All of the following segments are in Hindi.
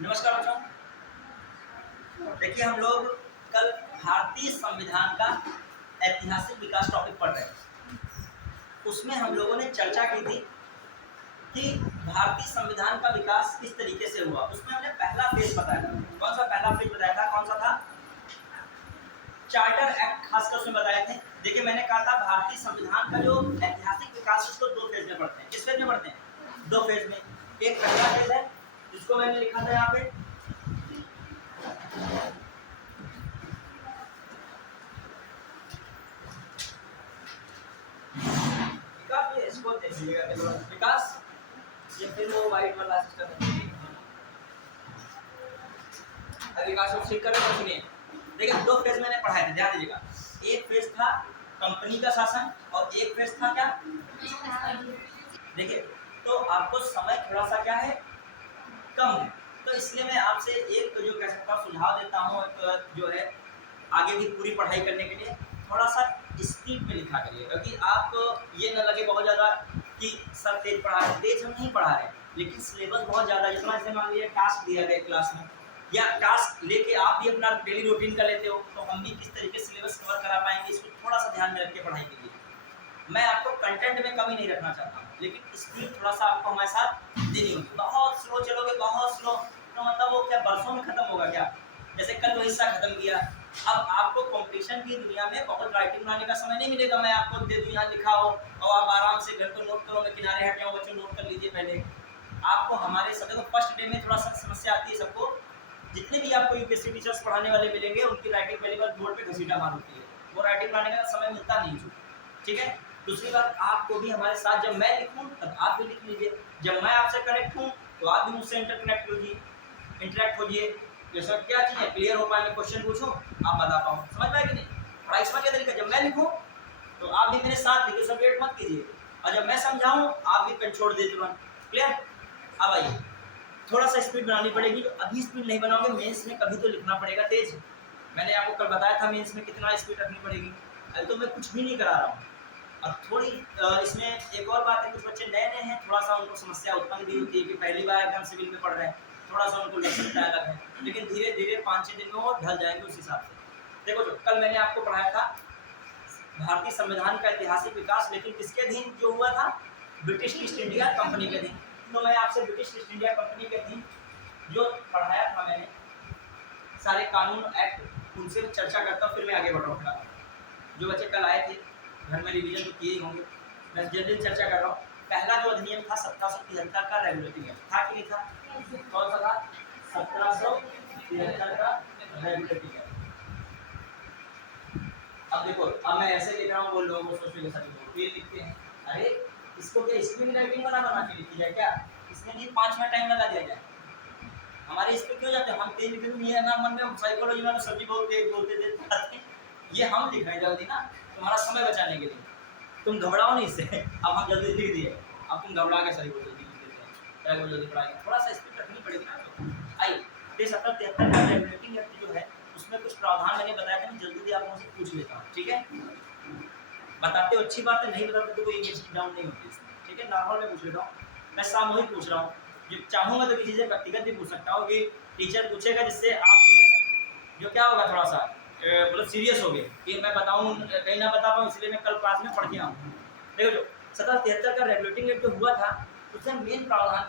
नमस्कार बच्चों। देखिए हम लोग कल भारतीय संविधान का ऐतिहासिक विकास टॉपिक पढ़ रहे हैं। उसमें हम लोगों ने चर्चा की थी कि भारतीय संविधान का विकास किस तरीके से हुआ। उसमें हमने पहला फेज बताया था। कौन सा पहला फेज बताया था? कौन सा था? चार्टर एक्ट खासकर उसमें बताए थे। देखिए मैंने कहा था भारतीय संविधान का जो ऐतिहासिक विकास उसको दो फेज में पढ़ते हैं। किस फेज में पढ़ते हैं? दो फेज में। एक पहला फेज है जिसको मैंने लिखा था यहाँ पे इसको देखिएगा विकास। ये फिर वो वाइट वाला सिस्टम है। विकास को ठीक करके सुनिए। देखिए दो फेज मैंने पढ़ाए थे, ध्यान दीजिएगा। एक फेज था कंपनी का शासन और एक फेज था क्या? देखिए तो आपको समय थोड़ा सा क्या है, कम है, तो इसलिए मैं आपसे एक जो कह सकता हूँ सुझाव देता हूँ, जो है आगे की पूरी पढ़ाई करने के लिए थोड़ा सा स्पीड में लिखा करिए, क्योंकि आपको ये न लगे बहुत ज़्यादा कि सर तेज पढ़ा रहे। तेज हम नहीं पढ़ा रहे, लेकिन सिलेबस बहुत ज़्यादा, जितना जैसे मान लीजिए टास्क दिया गया क्लास में, या टास्क लेके आप भी अपना डेली रूटीन का लेते हो, तो हम भी किस तरीके से सिलेबस कवर करा पाएंगे, इसको थोड़ा सा ध्यान में रख के पढ़ाई कीजिए। मैं आपको कंटेंट में कमी नहीं रखना चाहता हूँ, लेकिन स्पीड थोड़ा सा आपको हमारे साथ देनी होगी। बहुत स्लो चलोगे, बहुत स्लो, तो मतलब वो क्या बरसों में खत्म होगा क्या? जैसे कल वो हिस्सा खत्म किया, अब आपको कंपटीशन की दुनिया में बहुत राइटिंग बनाने का समय नहीं मिलेगा। मैं आपको दे दूँ यहाँ लिखा हो और आप आराम से घर को नोट करो, मैं किनारे हट जाऊँ, बच्चों नोट कर लीजिए। पहले आपको हमारे सब देखो फर्स्ट डे में थोड़ा सा समस्या आती है सबको। जितने भी आपको यूपीएससी टीचर्स पढ़ाने वाले मिलेंगे, उनकी राइटिंग पहली बार बोर्ड पे घसीटा मार होती है, वो राइटिंग बनाने का समय मिलता नहीं। ठीक है। दूसरी बात, आपको भी हमारे साथ जब मैं लिखूं तब आप भी लिख लीजिए, जब मैं आपसे कनेक्ट हूं तो आप भी मुझसे इंटरकनेक्ट होजिए। जैसा क्या चीज़ है क्लियर हो पाए, मैं क्वेश्चन पूछूं आप बता पाऊँ, समझ पाए कि नहीं? पढ़ाई समझ के तरीका, जब मैं लिखूं तो आप भी मेरे साथ लिखिए, सब वेट मत कीजिए, और जब मैं समझाऊं आप भी पेन छोड़ दे तुरंत। क्लियर? अब आइए, थोड़ा सा स्पीड बनानी पड़ेगी। अभी स्पीड नहीं बनाओगे, मेंस में कभी तो लिखना पड़ेगा तेज। मैंने आपको कल बताया था मेंस में कितना स्पीड रखनी पड़ेगी। अभी तो मैं कुछ भी नहीं करा रहा हूँ। अब थोड़ी इसमें एक और बात है, कुछ बच्चे नए नए हैं, थोड़ा सा उनको समस्या उत्पन्न भी होती है कि पहली बार एकदम सिविल में पढ़ रहे हैं, थोड़ा सा उनको लग सकता है अलग है, लेकिन धीरे धीरे 5-6 दिन में वो ढल जाएंगे उस हिसाब से। देखो जो कल मैंने आपको पढ़ाया था भारतीय संविधान का ऐतिहासिक विकास, लेकिन किसके अधीन जो हुआ था? ब्रिटिश ईस्ट इंडिया कंपनी के अधीन। तो मैं आपसे ब्रिटिश ईस्ट इंडिया कंपनी के अधीन जो पढ़ाया था मैंने, सारे कानून एक्ट, उनसे चर्चा करता हूँ, फिर मैं आगे बढ़ाऊँगा। जो बच्चे कल आए थे घर में रिवीजन तो किए ही होंगे, मैं जल्दी चर्चा कर रहा हूँ। पहला जो अधिनियम था 1773 का रेगुलेटिंग एक्ट था कि नहीं था? कौन सा था? 1773 का रेगुलेटिंग एक्ट। अब देखो, अब मैं ऐसे लिख रहा हूँ, बोल लोगों को सोचने के साथ ये लिखते हैं, अरे इसको क्या स्क्रीन राइटिंग बना के लिखी जाए क्या? इसमें भी 5 मिनट टाइम लगा दिया जाए। हमारे इस पे क्यों जाते हैं हम तेज लिखते हैं, ये ना मन में साइकोलॉजी में सभी बहुत तेज बोलते थे, ये हम लिख रहे हैं जल्दी ना, तुम्हारा समय बचाने के लिए। तुम घबराओ नहीं इससे, अब हम जल्दी लिख दिए, अब तुम घबरा के सही को जल्दी लिख देते हैं, चाहे वो जल्दी पढ़ाएंगे, थोड़ा सा स्पीड रखनी पड़ेगी ना। तो आइए, 1773 का रेगुलेटिंग एक्ट जो है उसमें कुछ प्रावधान मैंने बताया था, मैं जल्दी आप मुझसे पूछ लेता हूँ, ठीक है? बताते हो अच्छी बात है, नहीं बताते तो कोई इंगेजमेंट डाउन नहीं होती इसमें, ठीक है? नॉर्मल में पूछ लेता हूँ, मैं सामूहिक पूछ रहा हूँ, जो चाहूँगा तो किसी से व्यक्तिगत भी पूछ सकता हूँ कि टीचर पूछेगा, जिससे आप जो क्या होगा थोड़ा सा मतलब सीरियस हो गए कि मैं बताऊँ कहीं ना बता पाऊँ, इसलिए मैं कल क्लास में पढ़ के आऊँ। देखो जो 1773 का रेगुलेटिंग एक्ट जो हुआ था, उसमें मेन प्रावधान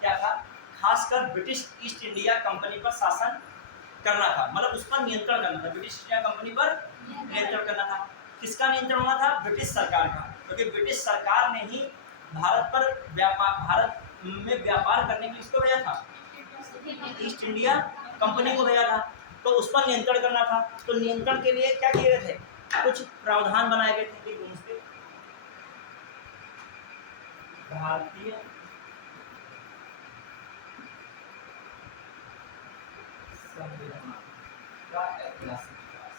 क्या था? खासकर ब्रिटिश ईस्ट इंडिया कंपनी पर शासन करना था, मतलब उस पर नियंत्रण करना था, ब्रिटिश इंडिया कंपनी पर नियंत्रण करना था। किसका नियंत्रण होना था? ब्रिटिश सरकार का, क्योंकि ब्रिटिश सरकार ने ही भारत में व्यापार करने के लिए इसको भेजा था, ईस्ट इंडिया कंपनी को भेजा था, तो उस पर नियंत्रण करना था। तो नियंत्रण के लिए क्या किए गए थे? कुछ प्रावधान बनाए गए थे कि भारतीय संविधान का ऐतिहासिक विकास।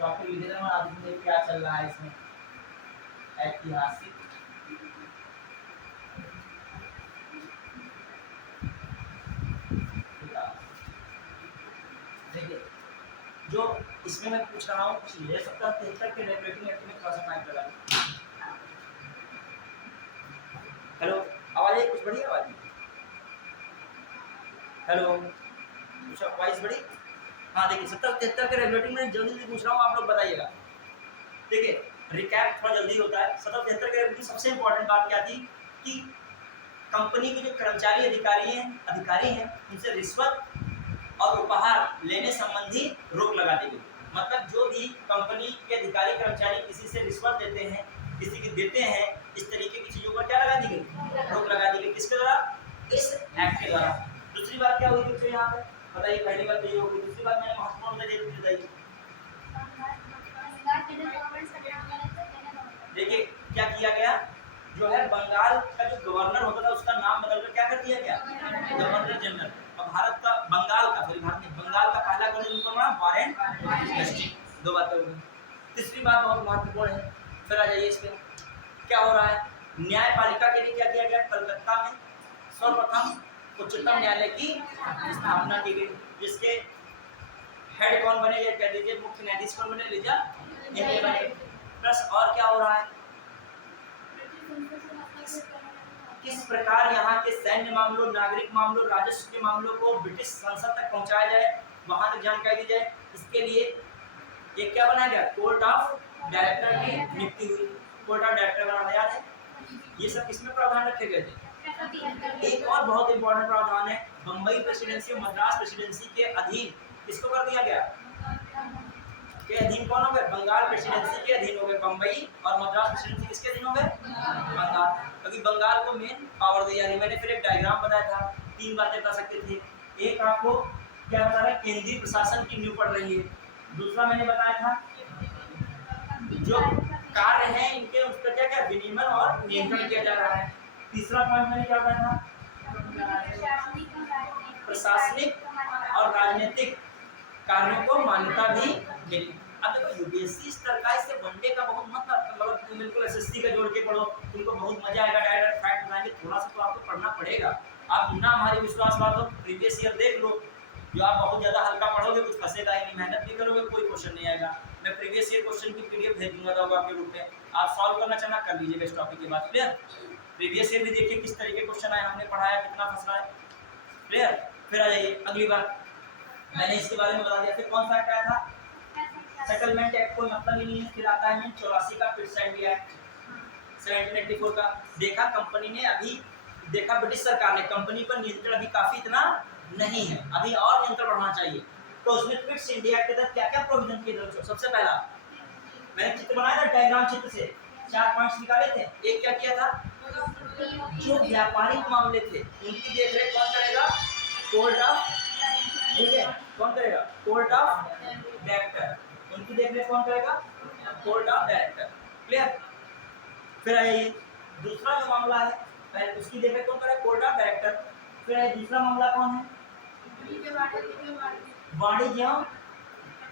डॉक्टर विजय आदमी क्या चल रहा है इसमें? ऐतिहासिक विकास। देखिए जो इसमें मैं पूछ रहा हूँ कुछ ये 1773 के रेगुलेटिंग एक्ट में थोड़ा सा माइक लगा। हेलो, आवाज है? कुछ बढ़िया आवाज है? हेलो, अच्छा वॉइस बड़ी। हाँ देखिए 70-73 के रेगुलेटिंग में जल्दी जल्दी पूछ रहा हूँ, आप लोग बताइएगा। देखिए रिकैप थोड़ा जल्दी होता है। 70-73 के रेगुलेटिंग सबसे इंपॉर्टेंट बात क्या थी कि कंपनी के जो कर्मचारी अधिकारी हैं उनसे रिश्वत और उपहार लेने संबंधी रोक लगा दी गई। मतलब जो भी कंपनी के अधिकारी कर्मचारी किसी से रिश्वत लेते हैं, किसी की देते हैं, इस तरीके की चीजों पर क्या लगा दी गई, रोक लगा दी गई। किसके द्वारा? इस एक्ट के द्वारा। दूसरी बात क्या हुई बच्चों यहाँ पे बताइए? पहली बात ये होगी, दूसरी बात मैंने महत्वपूर्ण बताइए। देखिए क्या किया गया, जो है बंगाल का जो गवर्नर होता था उसका नाम बदलकर क्या कर दिया गया, गवर्नर जनरल। और भारत का बंगाल का पहला गवर्नर कौन बना? Warren Hastings. दो बातें हो गई। तीसरी बात बहुत महत्वपूर्ण है, फिर आ जाइए इस पे क्या हो रहा है। न्यायपालिका के लिए क्या किया गया? कलकत्ता में सर्वप्रथम उच्चतम न्यायालय की स्थापना की गई, जिसके हेड कौन बने, ये कह दीजिए मुख्य न्यायाधीश कौन बने? लीजा हिंदे बने। प्लस और क्या हो रहा है, किस प्रकार यहाँ के सैन्य मामलों, नागरिक मामलों, राजस्व के मामलों को ब्रिटिश संसद तक पहुंचाया जाए, वहां तक जानकारी दी जाए, इसके लिए एक क्या बनाया गया? कोर्ट ऑफ डायरेक्टर की नियुक्ति हुई। कोर्ट ऑफ डायरेक्टर बनाना याद है? ये सब किसमें प्रावधान रखे गए थे? एक और बहुत इंपॉर्टेंट प्रावधान है, बम्बई प्रेसिडेंसी और मद्रास प्रेसिडेंसी के अधीन किसको कर दिया गया? के अधीन कौन हो गए? बंगाल प्रेसिडेंसी के अधीन हो गए बम्बई, और मद्रास प्रेसिडेंसी किसके अधीन हो गए? बंगाल। क्योंकि बंगाल को मेन पावर दी जा रही है। मैंने फिर एक डायग्राम बताया था, तीन बातें बता सकते थे। एक आपको क्या बता रहा है, केंद्रीय प्रशासन की नींव पड़ रही है। दूसरा मैंने बताया था जो कार्य है इनके उस पर क्या क्या विनियमन और नियंत्रण किया जा रहा है। तीसरा पॉइंट मैंने क्या बताया था, प्रशासनिक और राजनीतिक कार्यों को मान्यता भी मिली। अब देखो यूपीएससी स्तर का, इससे वनडे का बहुत मतलब तुम बिल्कुल एसएससी का जोड़ के पढ़ो, तुमको बहुत मजा आएगा। डायरेक्ट फैक्ट बनाएंगे, थोड़ा सा तो आपको पढ़ना पड़ेगा। आप ना हमारी विश्वास बात हो, प्रीवियस ईयर देख लो, जो आप बहुत ज्यादा हल्का पढ़ोगे कुछ फंसेगा ही नहीं, मेहनत नहीं करोगे कोई क्वेश्चन नहीं आएगा। मैं प्रीवियस ईयर क्वेश्चन की पीडीएफ भेज दूंगा तो आपके ग्रुप में, आप सॉल्व करना चाहना कर लीजिएगा इस टॉपिक के बाद। क्लियर? प्रीवियस ईयर भी देखिए किस तरीके के क्वेश्चन आए, हमने पढ़ाया, कितना फंसा है। क्लियर? फिर आ जाइए अगली बात, मैंने इसके बारे में बता दिया। फिर कौन सा एक्ट आया था? Settlement act. कोई मतलब ही नहीं है। फिर आता है 84 का फिट्स इंडिया एक्ट, 1784 का। देखा कंपनी ने अभी देखा ब्रिटिश सरकार ने कंपनी पर नियंत्रण अभी काफी इतना नहीं है, अभी और नियंत्रण बढ़ाना चाहिए। तो उसने फिट्स इंडिया एक्ट के तहत क्या क्या प्रोविजन किए थे? सबसे पहला मैंने चित्र बनाया था, डायग्राम चित्र से 4 पॉइंट्स निकाले थे। एक क्या किया था, जो व्यापारिक मामले थे उनकी देखरेख कौन करेगा? कोर्ट ऑफ, ठीक है, कौन करेगा? Court of director. उनकी देखरेख कौन करेगा? Court of director. क्लियर? फिर आइए दूसरा जो मामला है, पहले उसकी देखरेख कौन करेगा? Court of director. फिर आइए दूसरा मामला कौन है? वाणिज्य,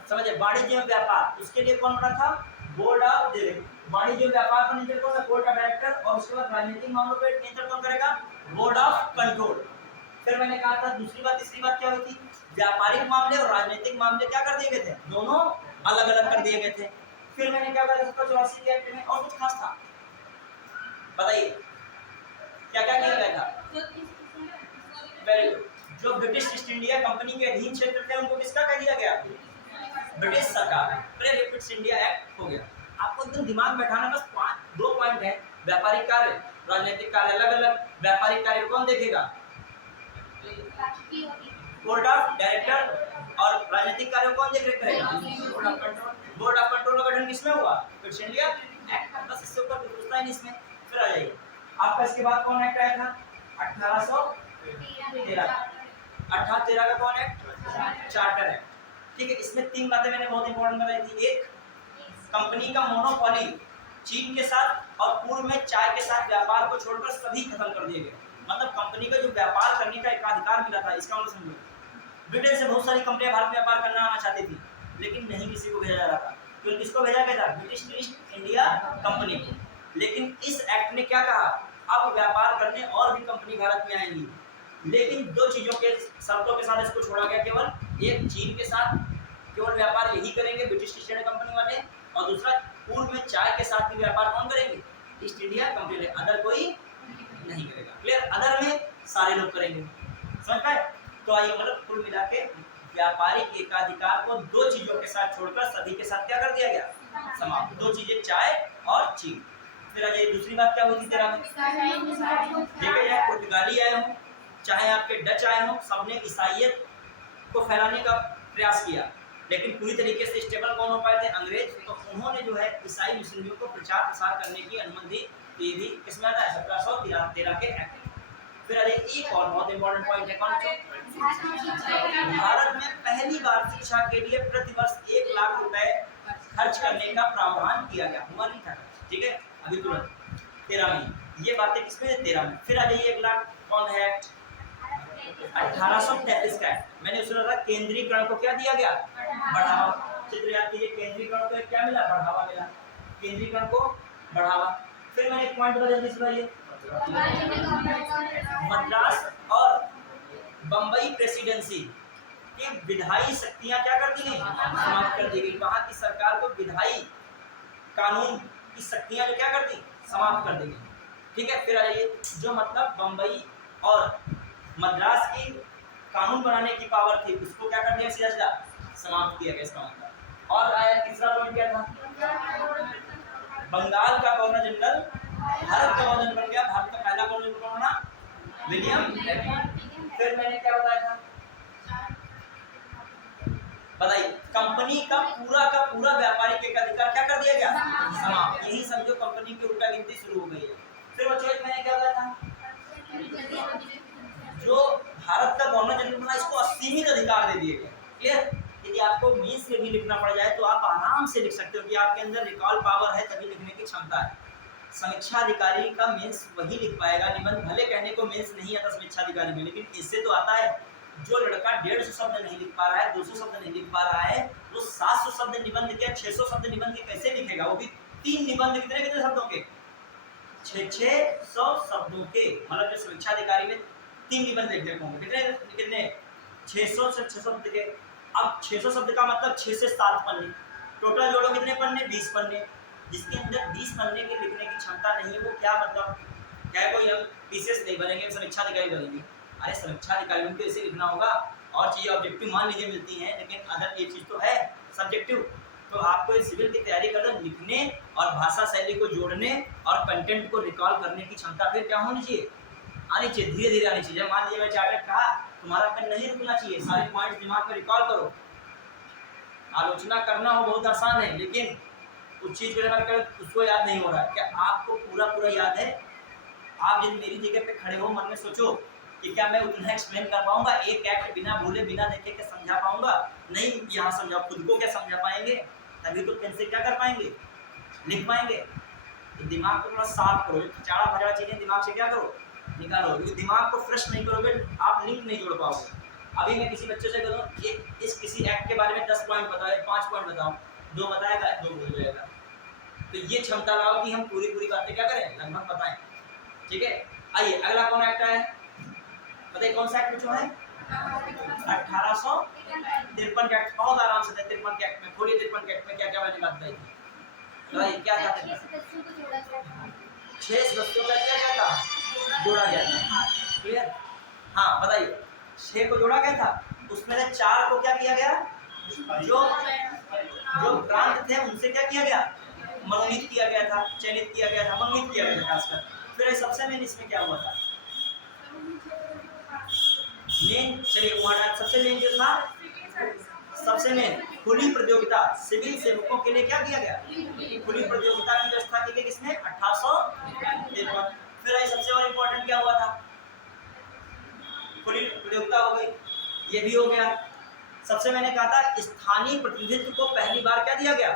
समझे, वाणिज्य व्यापार, उसके लिए कौन बना था? Board of director. वाणिज्य व्यापार पर नियंत्रण कौन? Court of director. और उसके बाद राजनीतिक मामलों पर नियंत्रण कौन करेगा? Board of control. फिर मैंने कहा था दूसरी बात, तीसरी बात क्या हुई थी, व्यापारिक मामले और राजनीतिक मामले क्या कर दिए गए थे? दोनों अलग अलग कर दिए गए थे। फिर मैंने क्या बताया 84 के एक्ट में और कुछ खास था? बताइए क्या क्या किया गया था? Very good. जो ब्रिटिश ईस्ट इंडिया कंपनी के अधीन क्षेत्र थे उनको किसका कह दिया गया? ब्रिटिश सरकार। फिट्स इंडिया एक्ट हो गया। आपको एकदम दिमाग बैठाना, बस 2 पॉइंट है, व्यापारिक कार्य, राजनीतिक कार्य अलग अलग। व्यापारिक कार्य कौन देखेगा? Board of director. और राजनीतिक कार्यों कौन देख करेगा? Board of control. Board of control का गठन किसमें हुआ? Fits India act. बस इससे ऊपर पूछता ही नहीं इसमें। फिर आ जाइए आपका इसके बाद कौन एक्ट आया था? 1813। 1813 का कौन एक्ट? Charter act. ठीक है, इसमें 3 बातें मैंने बहुत इंपॉर्टेंट बताई थी। एक, कंपनी का मोनोपोली चीन के साथ और पूर्व में चाय के साथ व्यापार को छोड़कर सभी खत्म कर दिए गए। मतलब कंपनी का जो व्यापार करने का एक अधिकार मिला था, इसका मतलब समझो। ब्रिटेन से बहुत सारी कंपनियां भारत में व्यापार करना आना चाहती थी, लेकिन नहीं किसी को भेजा जा रहा था। तो किसको भेजा गया था? ब्रिटिश ईस्ट इंडिया कंपनी को। लेकिन इस एक्ट ने क्या कहा, अब व्यापार करने और भी कंपनी भारत में आएंगी, लेकिन 2 चीजों के शर्तों के साथ इसको छोड़ा गया। केवल एक, चीन के साथ केवल व्यापार यही करेंगे ब्रिटिश ईस्ट इंडिया कंपनी वाले, और दूसरा पूर्व में चाय के साथ भी व्यापार कौन करेंगे? ईस्ट इंडिया कंपनी वाले, अदर कोई नहीं करेगा। क्लियर? अदर में सारे लोग करेंगे। समझ पाए? तो आइए मतलब कुल मिला के व्यापारिक एकाधिकार को दो चीजों के साथ छोड़कर सभी के साथ क्या कर दिया गया, समाप्त। दो चीजें, चाय और चीनी। फिर आ जाइए दूसरी बात क्या हुई थी 13 में, देखिए चाहे पुर्तगाली आए हों चाहे आपके डच आए हों, सबने ईसाइयत को फैलाने का प्रयास किया, लेकिन पूरी तरीके से स्टेबल कौन हो पाए थे, अंग्रेज। तो उन्होंने जो है ईसाई मुस्लिमों को प्रचार प्रसार करने की अनुमति दी थी। किसमें आता है, 1713 के एक्ट। फिर अरे एक और बहुत इंपॉर्टेंट पॉइंट है, कौन सा, भारत में पहली बार शिक्षा के लिए प्रतिवर्ष 1 लाख रुपए खर्च करने का प्रावधान किया गया, हुआ नहीं था, ठीक है, अभी तुरंत 13 में। ये बातें किसमें, 13 में। फिर आ जाइए अगला, कौन है एक्ट, 1833 का एक्ट। मैंने उसमें कहा केंद्रीकरण को क्या दिया गया, बढ़ावा। चित्र याद कीजिए, केंद्रीकरण को क्या मिला, बढ़ावा मिला, केंद्रीकरण को बढ़ावा। फिर मैंने एक पॉइंट बता जल्दी सुनाइए, मद्रास और बंबई प्रेसिडेंसी की विधायी शक्तियां क्या कर दी गई, समाप्त कर दी गई। वहां की सरकार को विधायी कानून की शक्तियां जो क्या कर दी, समाप्त कर दी गई, ठीक है। फिर आ जाइए, जो मतलब बंबई और मद्रास की कानून बनाने की पावर थी उसको क्या कर दिया, सीधा सीधा समाप्त किया गया इसका मतलब। और आया तीसरा पॉइंट क्या था, बंगाल का गवर्नर जनरल भारत का गवर्नर बन गया, भारत का पहला गवर्नर कौन बना, विलियम हेनरी। फिर मैंने क्या बताया था, बताइए, कंपनी का पूरा व्यापारिक एकाधिकार क्या कर दिया गया, समाप्त। यही समझो कंपनी की उल्टा गिनती शुरू हो गई है। फिर बच्चों मैंने क्या बताया था, जो भारत का गवर्नर जनरल बना इसको असीमित अधिकार दे दिए गए, क्लियर। यदि आपको मीन्स में भी लिखना पड़ जाए तो आप आराम से लिख सकते हो कि आपके अंदर रिकॉल पावर है, तभी लिखने की क्षमता है। समीक्षा अधिकारी का मीन्स वही लिख पाएगा, निबंध भले कहने को मीन्स नहीं आता समीक्षा अधिकारी में, लेकिन इससे तो आता है। जो लड़का 150 शब्द नहीं लिख पा रहा है, 200 शब्द नहीं लिख पा रहा है, वो 700 शब्द निबंध के, 600 शब्द निबंध के कैसे लिखेगा, वो भी 3 निबंध कितने कितने शब्दों के, 600 शब्दों के। मतलब जो समीक्षा अधिकारी में 3 निबंध लिखने को होंगे, कितने कितने, 600 से 600 शब्द के। अब 600 शब्द का मतलब 6 से 7 पन्ने, टोटल जोड़ो कितने पन्ने, 20 पन्ने। जिसके अंदर 20 पन्ने के लिखने की क्षमता नहीं है, वो क्या मतलब, क्या कोई हम पीसीएस नहीं बनेंगे, समीक्षा अधिकारी बनेंगे। अरे समीक्षा अधिकारी को ऐसे लिखना होगा। और चीज़ें ऑब्जेक्टिव मान लीजिए मिलती हैं, लेकिन अदर ये चीज़ तो है सब्जेक्टिव। तो आपको इस सिविल की तैयारी करना, लिखने और भाषा शैली को जोड़ने और कंटेंट को रिकॉल करने की क्षमता फिर क्या होनी चाहिए, आनी चाहिए, धीरे धीरे आनी चाहिए। मान लीजिए मैं चार्टर कहा, तुम्हारा पेन नहीं रुकना चाहिए, सारे पॉइंट्स दिमाग में रिकॉल करो। आलोचना करना हो बहुत आसान है, लेकिन उस चीज़ को कर उसको याद नहीं हो रहा है। क्या आपको पूरा याद है? आप यदि मेरी जगह पे खड़े हो, मन में सोचो कि क्या मैं उतना एक्सप्लेन कर पाऊंगा, एक एक्ट बिना भूले बिना देखे के समझा पाऊंगा? नहीं, यहाँ समझाओ, खुद को क्या समझा पाएंगे? तभी तो पेन से क्या कर पाएंगे, लिख पाएंगे। तो दिमाग को थोड़ा साफ करो, चारा भरा चीजें दिमाग से क्या करो, निकालो। क्योंकि दिमाग को फ्रेश नहीं करोगे, आप लिंक नहीं जोड़ पाओगे। अभी मैं किसी बच्चे से करूँ इस किसी एक्ट के बारे में 10 पॉइंट बताओ, 5 पॉइंट बताओ, 2 बताएगा, 2 भूल जाएगा। तो ये क्षमता लाओ कि हम पूरी बातें क्या करें, लगभग बताएं, ठीक है। आइए अगला कौन एक्ट है, बताइए कौन सा एक्ट जो है, 1853 के एक्ट। बहुत आराम से 53 के एक्ट में, खोलिए 53 के एक्ट में क्या क्या मैंने बात बताई थी, बताइए क्या था। 6 सदस्यों का क्या था, जोड़ा गया था, क्लियर। हाँ बताइए, 6 को जोड़ा गया था, उसमें से 4 को क्या किया गया, जो प्रांत थे उनसे क्या किया गया, मनोनीत किया गया था, चयनित किया गया था, मनोनीत किया गया था खासकर। फिर सबसे मेन इसमें क्या हुआ था, मेन, चलिए वहां सबसे मेन जो था, सबसे मेन खुली प्रतियोगिता, सिविल सेवकों के लिए क्या किया गया, खुली प्रतियोगिता की व्यवस्था की गई, किसने, 1853। फिर सबसे और इम्पोर्टेंट क्या हुआ था, खुली प्रतियोगिता हो गई, ये भी हो गया। सबसे मैंने कहा था स्थानीय प्रतिनिधित्व को पहली बार क्या दिया गया,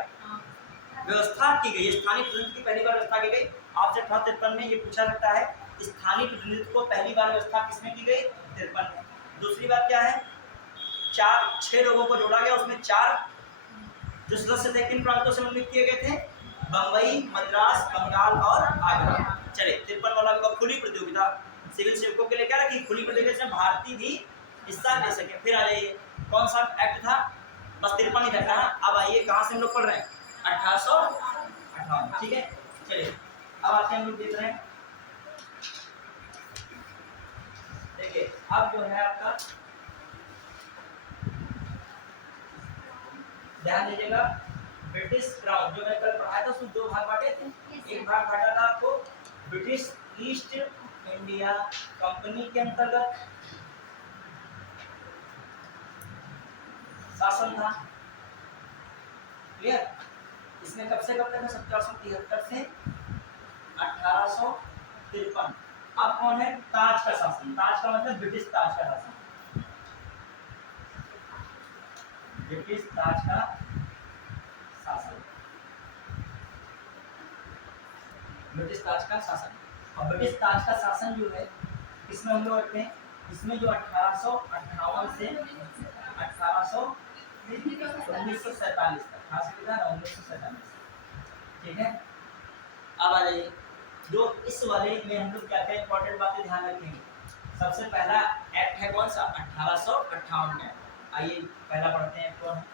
व्यवस्था की गई, स्थानीय प्रतिनिधित्व की पहली बार व्यवस्था की गई। आपसे 53 में ये पूछा जाता है, स्थानीय प्रतिनिधित्व को पहली बार व्यवस्था किसमें की गई, 53 में। दूसरी बात क्या है, 6 लोगों को जोड़ा गया, उसमें 4 जो सदस्य थे किन प्रांतों से मनोनीत किए गए थे, बंबई, मद्रास, बंगाल और आगरा। चलिए 53 वाला भी खुली प्रतियोगिता, सिविल सेवकों के लिए क्या रखी, खुली प्रतियोगिता में भारतीय भी हिस्सा ले सके। फिर आ जाइए कौन सा एक्ट था, बस 53 ही था। अब आइए कहाँ से हम लोग पढ़ रहे हैं, 1858, ठीक है। चलिए अब आते हैं हम लोग देख रहे हैं, देखिए अब जो है आपका ध्यान दीजिएगा, ब्रिटिश क्राउन जो मैंने कल पढ़ाया था उसमें दो भाग बांटे थे। एक भाग बांटा था आपको ब्रिटिश ईस्ट इंडिया कंपनी के अंतर्गत शासन था, क्लियर। इसमें कब से कब तक है? 1773 से 1853। अब कौन है? ताज का शासन। ताज का मतलब ब्रिटिश ताज का शासन, ब्रिटिश ताज का शासन, ब्रिटिश ताज का शासन। और ब्रिटिश ताज का शासन जो है इसमें हम लोग रखते हैं, इसमें जो 1858 से 1947 तक, खास कर 1947, ठीक है। अब आ जाइए, जो इस वाले में हम लोग क्या क्या इंपॉर्टेंट बातें ध्यान रखेंगे। सबसे पहला एक्ट है कौन सा? 1858 में। आइए पहला पढ़ते हैं, कौन है?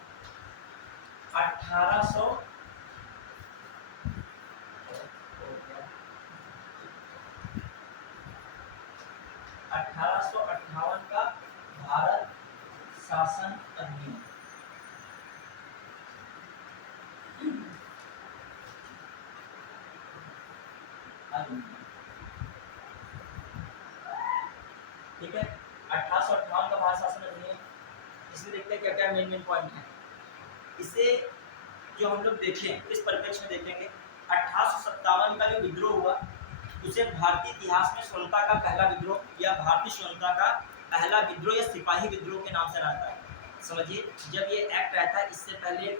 1858 का भारत शासन अधिनियम। ठीक है, 1858 का भारत शासन अधिनियम। इसमें देखते हैं क्या क्या मेन मेन पॉइंट है। इसे जो हम लोग देखें इस परिप्रेक्ष्य में देखेंगे, 1857 का जो विद्रोह हुआ उसे भारतीय इतिहास में स्वतंत्रता का पहला विद्रोह या भारतीय स्वतंत्रता का पहला विद्रोह या सिपाही विद्रोह के नाम से रहता है। समझिए, जब ये एक्ट आया था इससे पहले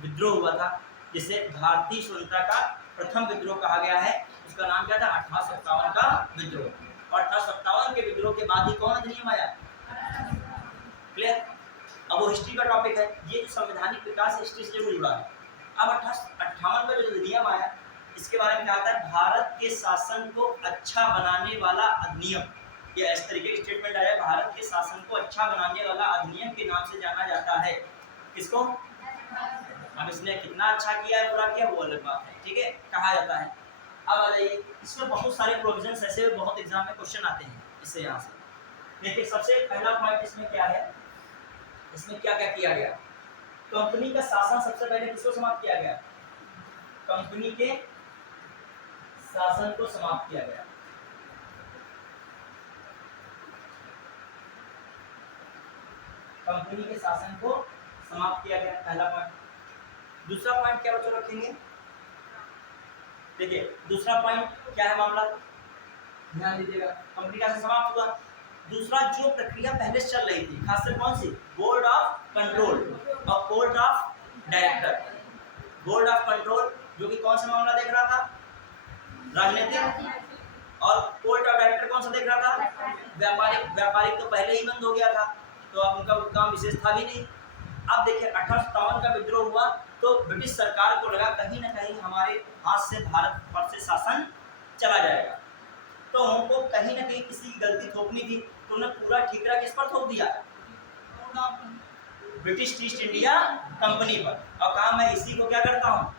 विद्रोह हुआ था जिसे भारतीय स्वतंत्रता का प्रथम विद्रोह कहा गया है। उसका नाम क्या था? 1857 का विद्रोह। और 1857 के विद्रोह के बाद ही कौन अधिनियम आया? क्लियर। अब वो हिस्ट्री का टॉपिक है, ये जो संवैधानिक विकास हिस्ट्री से जरूर जुड़ा है। अब 1858 का जो अधिनियम आया इसके बारे में क्या आता है? भारत के शासन को अच्छा बनाने वाला अधिनियम। ये इस तरीके की स्टेटमेंट आया, भारत के शासन को अच्छा बनाने वाला अधिनियम के नाम से जाना जाता है। किसको? अब इसने कितना अच्छा किया है, बुरा किया, वो अलग बात है, ठीक है, कहा जाता है। अब आ जाइए, इसमें बहुत सारे प्रोविजंस ऐसे बहुत एग्जाम में क्वेश्चन आते हैं इससे। यहाँ से देखिए, सबसे पहला पॉइंट इसमें क्या है, इसमें क्या क्या किया गया? कंपनी का शासन सबसे पहले किसको समाप्त किया गया? कंपनी के शासन को समाप्त किया गया। कंपनी के शासन को समाप्त किया गया, पहला पॉइंट। दूसरा पॉइंट क्या बच्चों रखेंगे? देखिए, दूसरा पॉइंट क्या है मामला, ध्यान दीजिएगा। कंपनी का समाप्त हुआ। दूसरा, जो प्रक्रिया पहले चल रही थी, खासकर कौन सी? बोर्ड ऑफ कंट्रोल और board of director. Board of control जो कि कौन सा मामला देख रहा था? राजनीतिक। और बोर्ड ऑफ डायरेक्टर कौन सा देख रहा था? व्यापारिक। व्यापारिक तो पहले ही बंद हो गया था, तो अब उनका काम विशेष था भी नहीं। अब देखिए, 1857 का विद्रोह हुआ तो ब्रिटिश सरकार को लगा कहीं ना कहीं हमारे हाथ से भारत पर से शासन चला जाएगा, तो उनको कहीं ना कहीं किसी की गलती थोपनी थी, तो उन्होंने पूरा ठीकरा किस पर थोप दिया? ब्रिटिश ईस्ट इंडिया कंपनी पर। और कहा मैं इसी को क्या करता हूँ?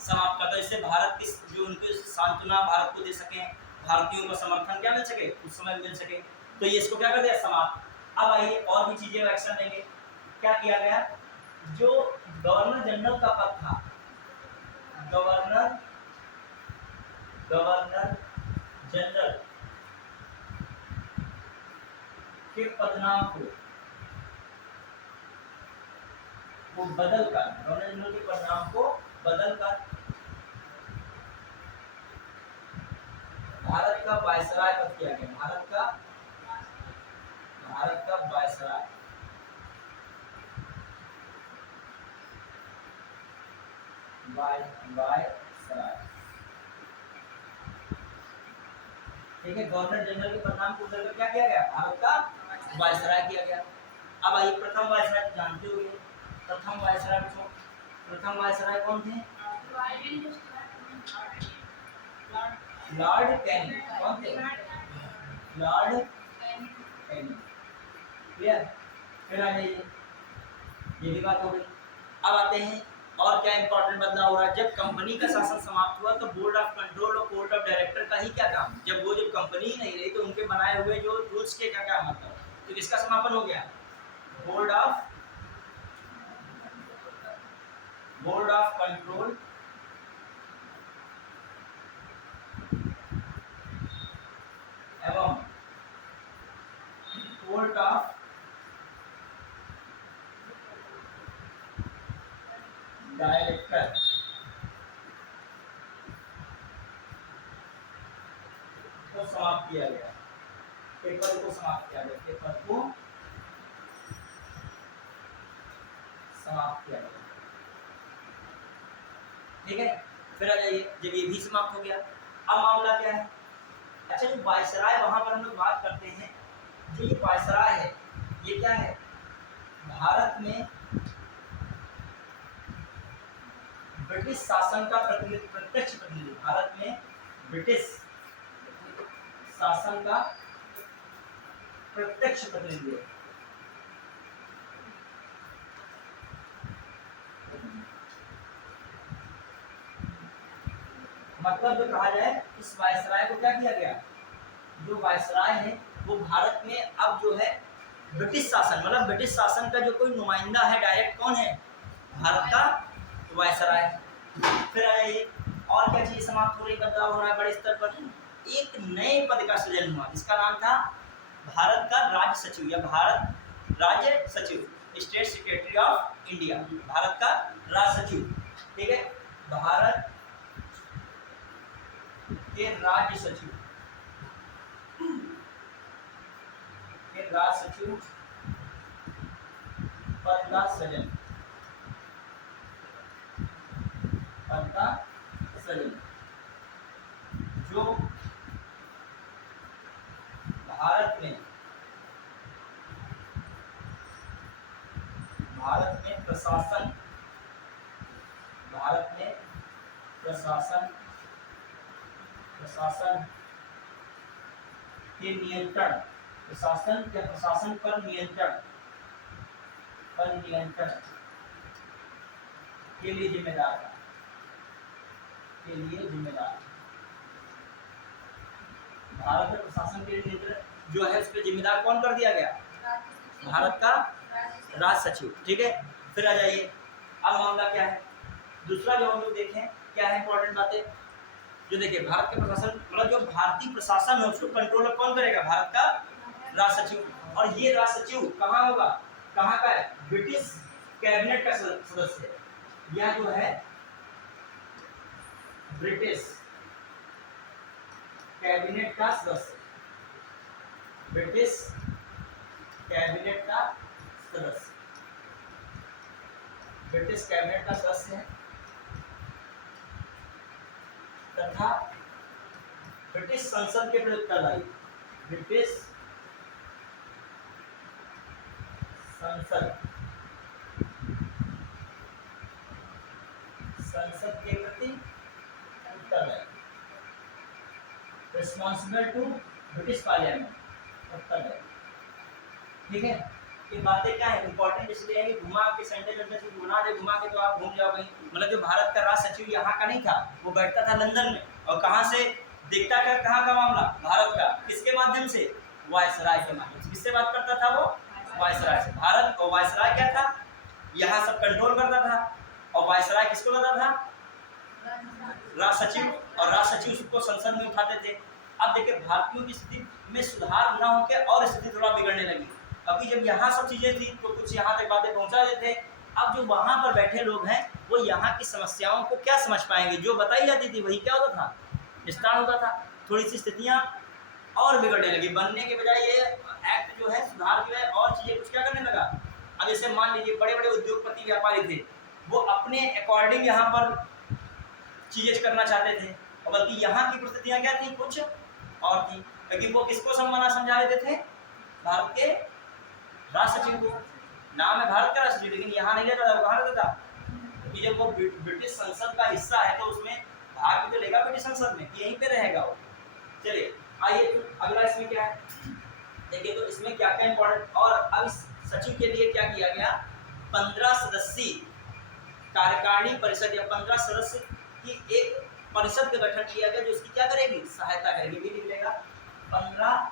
समाप्त करता हूँ। इससे भारत की जो उनको सांत्वना भारत को दे सके, भारतीयों को समर्थन क्या मिल सके, उस समय मिल सके, तो ये इसको क्या कर दिया? समाप्त। अब आइए और भी चीजें एक्शन लेंगे। क्या किया गया? जो गवर्नर जनरल का पद था, गवर्नर जनरल के पदनाम को वो बदल कर, गवर्नर जनरल के पदनाम को बदल कर भारत का वायसराय पद किया गया। भारत का वायसराय। वायसराय, ठीक है। गवर्नर जनरल के पदनाम को बदलकर क्या किया गया? भारत का वायसराय किया गया। अब आइए, प्रथम वायसराय जानते होंगे। प्रथम वायसराय कौन थे? Lord Canning. कौन थे? Lord Canning. क्लियर। फिर आ जाइए, ये भी बात हो गई। अब आते हैं और क्या इंपॉर्टेंट बदलाव हो रहा है। जब कंपनी का शासन समाप्त हुआ तो बोर्ड ऑफ कंट्रोल और बोर्ड ऑफ डायरेक्टर का ही क्या काम? जब कंपनी ही नहीं रही तो उनके बनाए हुए जो रूल्स के क्या मतलब, तो किसका समापन हो गया? Board of board of control एवं कोर्ट ऑफ डायरेक्टर को समाप्त किया गया, पेपर को समाप्त किया गया, पेपर को समाप्त किया गया। ठीक है, फिर आ जाइए, जब ये भी समाप्त हो गया, अब मामला क्या है? अच्छा, जो वायसराय वहां पर हम लोग बात करते हैं, जो ये वायसराय है ये क्या है? भारत में ब्रिटिश शासन का प्रत्यक्ष प्रतिनिधि, भारत में ब्रिटिश शासन का प्रत्यक्ष प्रतिनिधि है। मतलब जो कहा जाए, इस वायसराय को क्या किया गया? जो वायसराय है वो भारत में अब जो है ब्रिटिश शासन, मतलब ब्रिटिश शासन का जो कोई नुमाइंदा है डायरेक्ट, कौन है? भारत का वायसराय। फिर आइए, और क्या चीज समाप्त हो रही, बदलाव हो रहा है बड़े स्तर पर। एक नए पद का सृजन हुआ, इसका नाम था भारत का राज्य सचिव या भारत राज्य सचिव, state secretary of India, Bharat का राज्य सचिव। ठीक है, भारत के राज्य सचिव, के राज्य सचिव पद का सृजन, पद का सृजन, जो भारत में प्रशासन, भारत में प्रशासन के नियंत्रण, प्रशासन या प्रशासन पर नियंत्रण के लिए जिम्मेदार था, के लिए जिम्मेदार। भारत में प्रशासन के नियंत्रण जो है उस पर जिम्मेदार कौन कर दिया गया? भारत का राज्य सचिव। ठीक है, फिर आ जाइए, अब मामला क्या है? दूसरा जो हम लोग देखें क्या है इंपॉर्टेंट बातें, जो देखिए भारत के प्रशासन, मतलब जो भारतीय प्रशासन है उसको कंट्रोल कौन करेगा? भारत का राज्य सचिव। और ये राज्य सचिव कहाँ होगा, कहाँ का है? ब्रिटिश कैबिनेट का सदस्य है। यह जो है ब्रिटिश कैबिनेट का सदस्य, ब्रिटिश कैबिनेट का सदस्य, ब्रिटिश कैबिनेट का सदस्य है तथा ब्रिटिश संसद के प्रति उत्तरदायी, ब्रिटिश संसद के प्रति उत्तरदायी, रिस्पॉन्सिबल टू ब्रिटिश पार्लियामेंट, उत्तरदायी। ठीक है, ये बातें क्या है इंपॉर्टेंट इसलिए है कि घुमा आपके सेंटेंस में से घुमा दे, घुमा के तो आप घूम जाओ कहीं। मतलब जो भारत का राज्य सचिव यहाँ का नहीं था, वो बैठता था लंदन में, और कहाँ से देखता था, कहाँ का मामला? भारत का। किसके माध्यम से? वायसराय के माध्यम से। किससे बात करता था वो? वायसराय से। भारत और वायसराय क्या था? यहाँ सब कंट्रोल करता था, और वायसराय किसको लगा था? राज्य सचिव, और राज्य सचिव को संसद में उठाते थे। अब देखिए भारतीयों की स्थिति में सुधार न होकर और स्थिति थोड़ा बिगड़ने लगी। अभी जब यहाँ सब चीजें थी तो कुछ यहाँ तक बातें पहुँचा देते, अब जो वहाँ पर बैठे लोग हैं वो यहाँ की समस्याओं को क्या समझ पाएंगे? जो बताई जाती थी वही क्या होता था? विस्तार होता था। थोड़ी सी स्थितियाँ और बिगड़ने लगी, बनने के बजाय ये एक्ट जो है सुधार जो है और चीजें कुछ क्या करने लगा। अब जैसे मान लीजिए बड़े बड़े उद्योगपति व्यापारी थे, वो अपने अकॉर्डिंग यहाँ पर चीजें करना चाहते थे, और बल्कि यहाँ की परिस्थितियाँ क्या थी, कुछ और थी। लेकिन वो किसको सम्माना समझा लेते थे? भारत के राज्य सचिव को। नाम है भारत का राज्य सचिव, लेकिन यहाँ नहीं लेता था। वो कहाँ रहता था? क्योंकि जब वो ब्रिटिश संसद का हिस्सा है तो उसमें भाग भी तो लेगा ब्रिटिश संसद में, यहीं पे रहेगा वो। चलिए आइए अगला, इसमें क्या है देखिए, तो इसमें क्या क्या इंपॉर्टेंट। और अब इस सचिव के लिए क्या किया गया? 15 सदस्यीय कार्यकारिणी परिषद या 15 सदस्य की एक परिषद का गठन किया गया, जो इसकी क्या करेगी? सहायता करेगी। भी लिख लेगा 15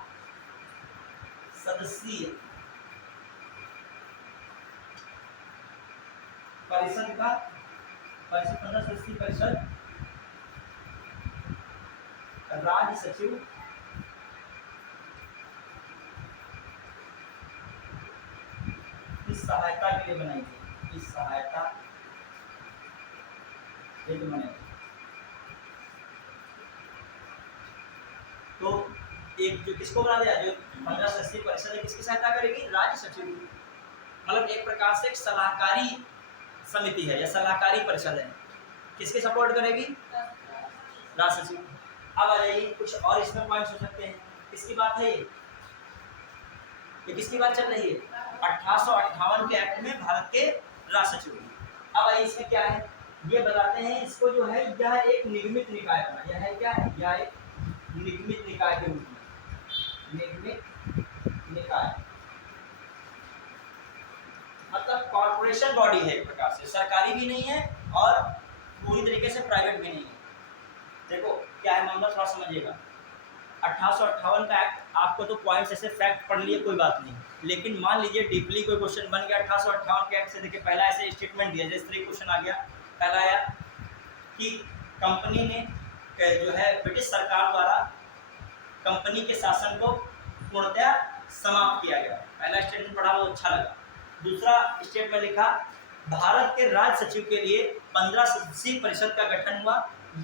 सदस्यीय परिषद का 15% राज्य सचिव इस सहायता के लिए बनाई थी, इस सहायता हेतु बनाई थी। तो एक जो किसको बना दिया, जो 15% है किसकी सहायता करेगी, राज्य सचिव। मतलब एक प्रकार से एक सलाहकारी समिति है या सलाहकारी परिषद है, किसके सपोर्ट करेगी, राज्य सचिव। अब आ जाइए कुछ और इसमें पॉइंट्स हो सकते हैं। किसकी बात है ये किसकी बात चल रही है, 1858 के एक्ट में भारत के राज्य सचिव। अब आइए इसमें क्या है ये बताते हैं। इसको जो है यह एक निगमित निकाय बना, यह है क्या है, यह एक निगमित निकाय के रूप में, निगमित निकाय मतलब कॉर्पोरेशन बॉडी है, एक प्रकार से सरकारी भी नहीं है और पूरी तरीके से प्राइवेट भी नहीं है। देखो क्या है मामला, थोड़ा समझिएगा। 1858 का एक्ट, आपको तो पॉइंट्स ऐसे फैक्ट पढ़ लिए कोई बात नहीं, लेकिन मान लीजिए डीपली कोई क्वेश्चन बन गया 1858 के एक्ट से। देखिए पहला ऐसे स्टेटमेंट दिया, जैसे तरीके क्वेश्चन आ गया। पहला आया कि कंपनी ने जो है ब्रिटिश सरकार द्वारा कंपनी के शासन को पूर्णतया समाप्त किया गया। पहला स्टेटमेंट पढ़ा वो अच्छा लगा। दूसरा स्टेटमेंट लिखा, भारत के राज्य सचिव के लिए 15 सदस्यीय परिषद का गठन हुआ।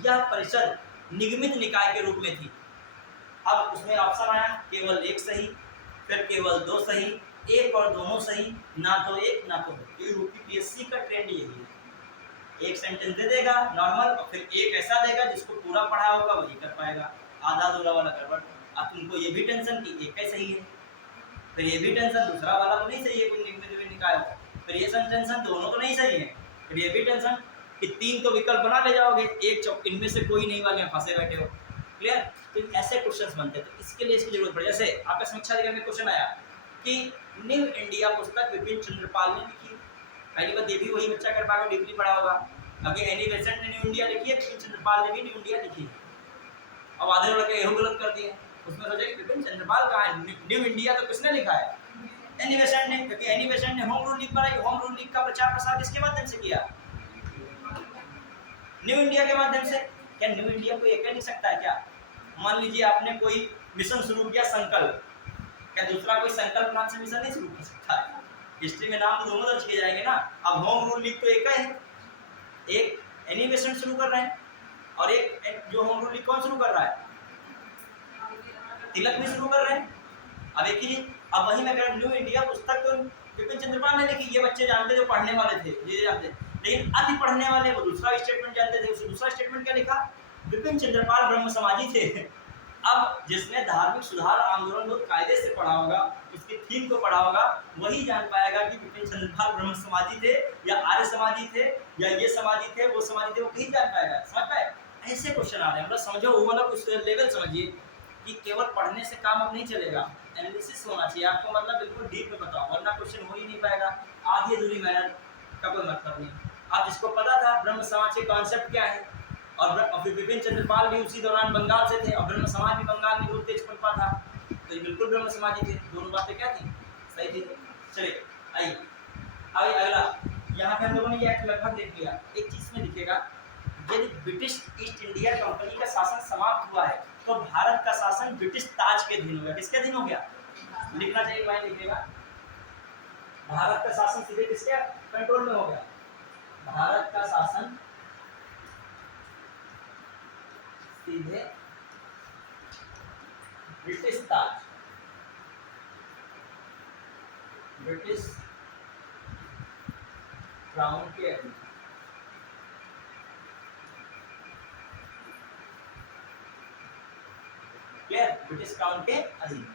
यह परिषद निगमित निकाय के रूप में थी। अब उसमें ऑप्शन आया केवल एक सही, फिर केवल दो सही, एक और दोनों सही, ना तो एक ना तो दो। यूपीपीएससी का ट्रेंड यही है, एक सेंटेंस दे देगा नॉर्मल और फिर एक ऐसा देगा जिसको पूरा पढ़ा होगा वही कर पाएगा, आधा अधूरा वाला गड़बड़। अब तुमको ये भी टेंशन कि एक ही सही है, फिर ये भी टेंशन दूसरा वाला तो नहीं सही है, कोई निगमित निकाय हो, फिर ये टेंशन दोनों तो नहीं सही है, फिर ये भी टेंशन कि 3 तो विकल्प बना ले जाओगे, एक चौक इनमें से कोई नहीं वाले फंसे बैठे हो। क्लियर? तो ऐसे क्वेश्चंस बनते हैं, तो इसके लिए इसकी जरूरत पड़े। जैसे आपका समीक्षा लेखन में क्वेश्चन आया कि न्यू इंडिया पुस्तक विपिन चंद्रपाल ने लिखी। पहली बात ये भी वही बच्चा कर पाएगा, डीपली पढ़ा होगा। अभी एनी बेसेंट ने न्यू इंडिया लिखी है, विपिन चंद्रपाल ने भी न्यू इंडिया लिखी है। अब आधे लोग यही गलत कर दिए, उसमें सोचा कि विपिन चंद्रपाल कहाँ है, न्यू इंडिया तो किसने लिखा है, एनी बेसेंट ने, क्योंकि एनी बेसेंट ने होम रूल लीग बनाई। होम रूल लीग का प्रचार प्रसार किसके माध्यम से किया, न्यू इंडिया के माध्यम से। क्या न्यू इंडिया को एक लिख सकता है क्या? मान लीजिए आपने कोई मिशन शुरू किया संकल्प, क्या दूसरा कोई संकल्प नाम से मिशन नहीं शुरू कर सकता है? हिस्ट्री में नाम तो दोनों दर्ज किए जाएंगे ना। अब होम रूल लीग तो एक है, एक एनिमेशन शुरू कर रहे हैं और एक जो होम रूल लीग कौन शुरू कर रहा है, तिलक में शुरू कर रहे हैं। अब एक ही, अब वही मैं कह रहा हूं न्यू इंडिया पुस्तक तो विपिन चंद्रपाल ने लिखी, ये बच्चे जानते जो पढ़ने वाले थे, ये जानते, लेकिन अति पढ़ने वाले वो दूसरा स्टेटमेंट जानते थे। उसने दूसरा स्टेटमेंट क्या लिखा, विपिन चंद्रपाल ब्रह्म समाजी थे। अब जिसने धार्मिक सुधार आंदोलन को कायदे से पढ़ा होगा, उसकी थीम को पढ़ा होगा, वही जान पाएगा कि विपिन चंद्रपाल ब्रह्म समाजी थे या आर्य समाजी थे या ये समाजी थे वो समाजी थे, वो कहीं जान पाएगा। समझ पाए? ऐसे क्वेश्चन आ रहे हैं, मतलब समझो वो वाला उस लेवल समझिए कि केवल पढ़ने से काम अब नहीं चलेगा, एनालिसिस होना चाहिए आपको, मतलब बिल्कुल डीप में बताओ, वरना क्वेश्चन हो ही नहीं पाएगा। आधी अधूरी मेहनत का कोई मतलब नहीं। अब जिसको पता था ब्रह्म समाज के कॉन्सेप्ट क्या है, और फिर विपिन चंद्रपाल भी उसी दौरान बंगाल से थे और ब्रह्म समाज भी बंगाल में बहुत तेज पनपा था, तो ये बिल्कुल ब्रह्म समाजी थे। दोनों बातें क्या थी, सही थी। चलिए आइए आइए अगला, यहाँ पे हम लोगों ने ये एक्ट लगभग देख लिया। एक चीज में दिखेगा, यदि ब्रिटिश ईस्ट इंडिया कंपनी का शासन समाप्त हुआ है तो भारत का शासन ब्रिटिश ताज के अधीन हो गया। किसके अधीन हो गया, लिखना चाहिए, मैं लिखिएगा, भारत का शासन सीधे किसके कंट्रोल में हो गया, भारत का शासन सीधे ब्रिटिश ताज, ब्रिटिश क्राउन के अधीन। क्लियर? ब्रिटिश क्राउन के अधीन।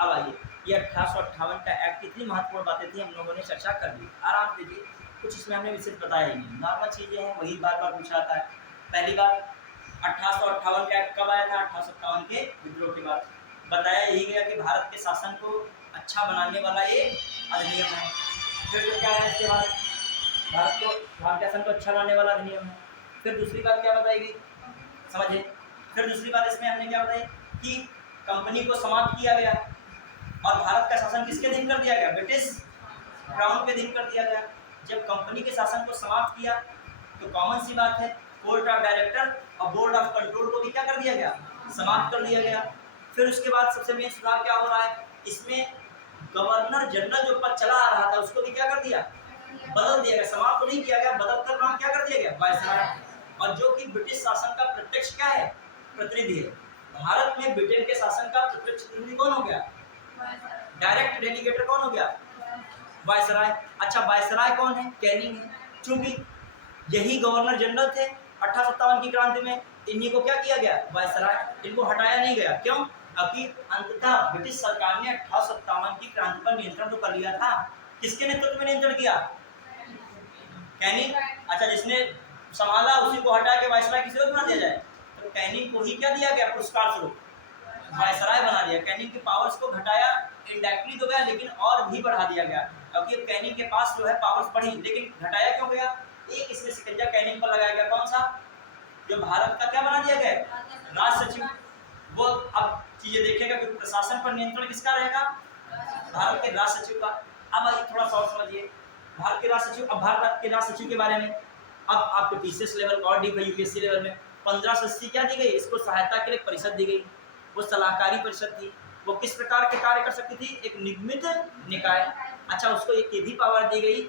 अब आइए, ये 1858 का एक्ट, इतनी महत्वपूर्ण बातें थी हम लोगों ने चर्चा कर ली। आराम दीजिए, कुछ इसमें हमने विशेष बताया ही नहीं, नॉर्मल चीजें हैं, वही बार बार पूछा जाता है। पहली बार 1858 का एक्ट कब आया था, 1857 के विद्रोह के बाद। बताया यही गया कि भारत के शासन को अच्छा बनाने वाला ये अधिनियम है। फिर जो क्या है इसके बाद, भारत के शासन को अच्छा बनाने वाला अधिनियम है। फिर दूसरी बात क्या बताएगी, समझे? फिर दूसरी बात इसमें हमने क्या बताई कि कंपनी को समाप्त किया गया और भारत का शासन किसके अधीन कर दिया गया, ब्रिटिश क्राउन के अधीन कर दिया गया। जब कंपनी के शासन को समाप्त किया तो कॉमन सी बात है, कोर्ट ऑफ डायरेक्टर और बोर्ड ऑफ कंट्रोल को भी क्या कर दिया गया, समाप्त कर दिया गया। फिर उसके बाद सबसे मेन सुधार क्या हो रहा है, इसमें गवर्नर जनरल जो पद चला आ रहा था उसको भी क्या कर दिया, बदल दिया गया, समाप्त तो नहीं किया गया, बदल कर नाम क्या कर दिया गया, वायसराय। और जो कि ब्रिटिश शासन का प्रत्यक्ष क्या है, प्रतिनिधि है। भारत में ब्रिटेन के शासन का प्रत्यक्ष प्रतिनिधि कौन हो गया, डायरेक्ट डेलीगेटर कौन हो गया, वायसराय। अच्छा वायसराय कौन है, कैनिंग है। चूंकि यही गवर्नर जनरल थे 1857 की क्रांति में, इन्हीं को क्या किया गया, वायसराय, इनको हटाया नहीं गया। क्यों, क्योंकि अंततः ब्रिटिश सरकार ने 1857 की क्रांति पर नियंत्रण तो कर लिया था। किसके नेतृत्व में नियंत्रण किया, कैनिंग। अच्छा जिसने संभाला उसी को हटा के वायसराय किसी और बना दिया जाए, तो कैनिंग को ही क्या दिया गया, पुरस्कार स्वरूप वायसराय बना दिया। कैनिंग के पावर्स को घटाया इनडायरेक्टली तो गया, लेकिन और भी बढ़ा दिया गया, क्योंकि कैनिंग के पास जो है पावर्स बढ़ी, लेकिन घटाया क्यों गया, एक इसमें शिकंजा कैनिंग पर लगाया गया, कौन सा, जो भारत का क्या बना दिया गया, राज सचिव। वो अब चीजें देखेगा कि प्रशासन पर नियंत्रण किसका रहेगा, भारत के राज सचिव का। अब आइए थोड़ा सा और समझिए भारत के राज सचिव। अब भारत के राज सचिव के बारे में अब आपको टीसीएस लेवल और डी यूपीएससी लेवल में 1580 क्या दी गई, इसको सहायता के लिए परिषद दी गई। वो सलाहकारी परिषद थी, वो किस प्रकार के कार्य कर सकती थी, एक निगमित निकाय। अच्छा उसको एक ये भी पावर दी गई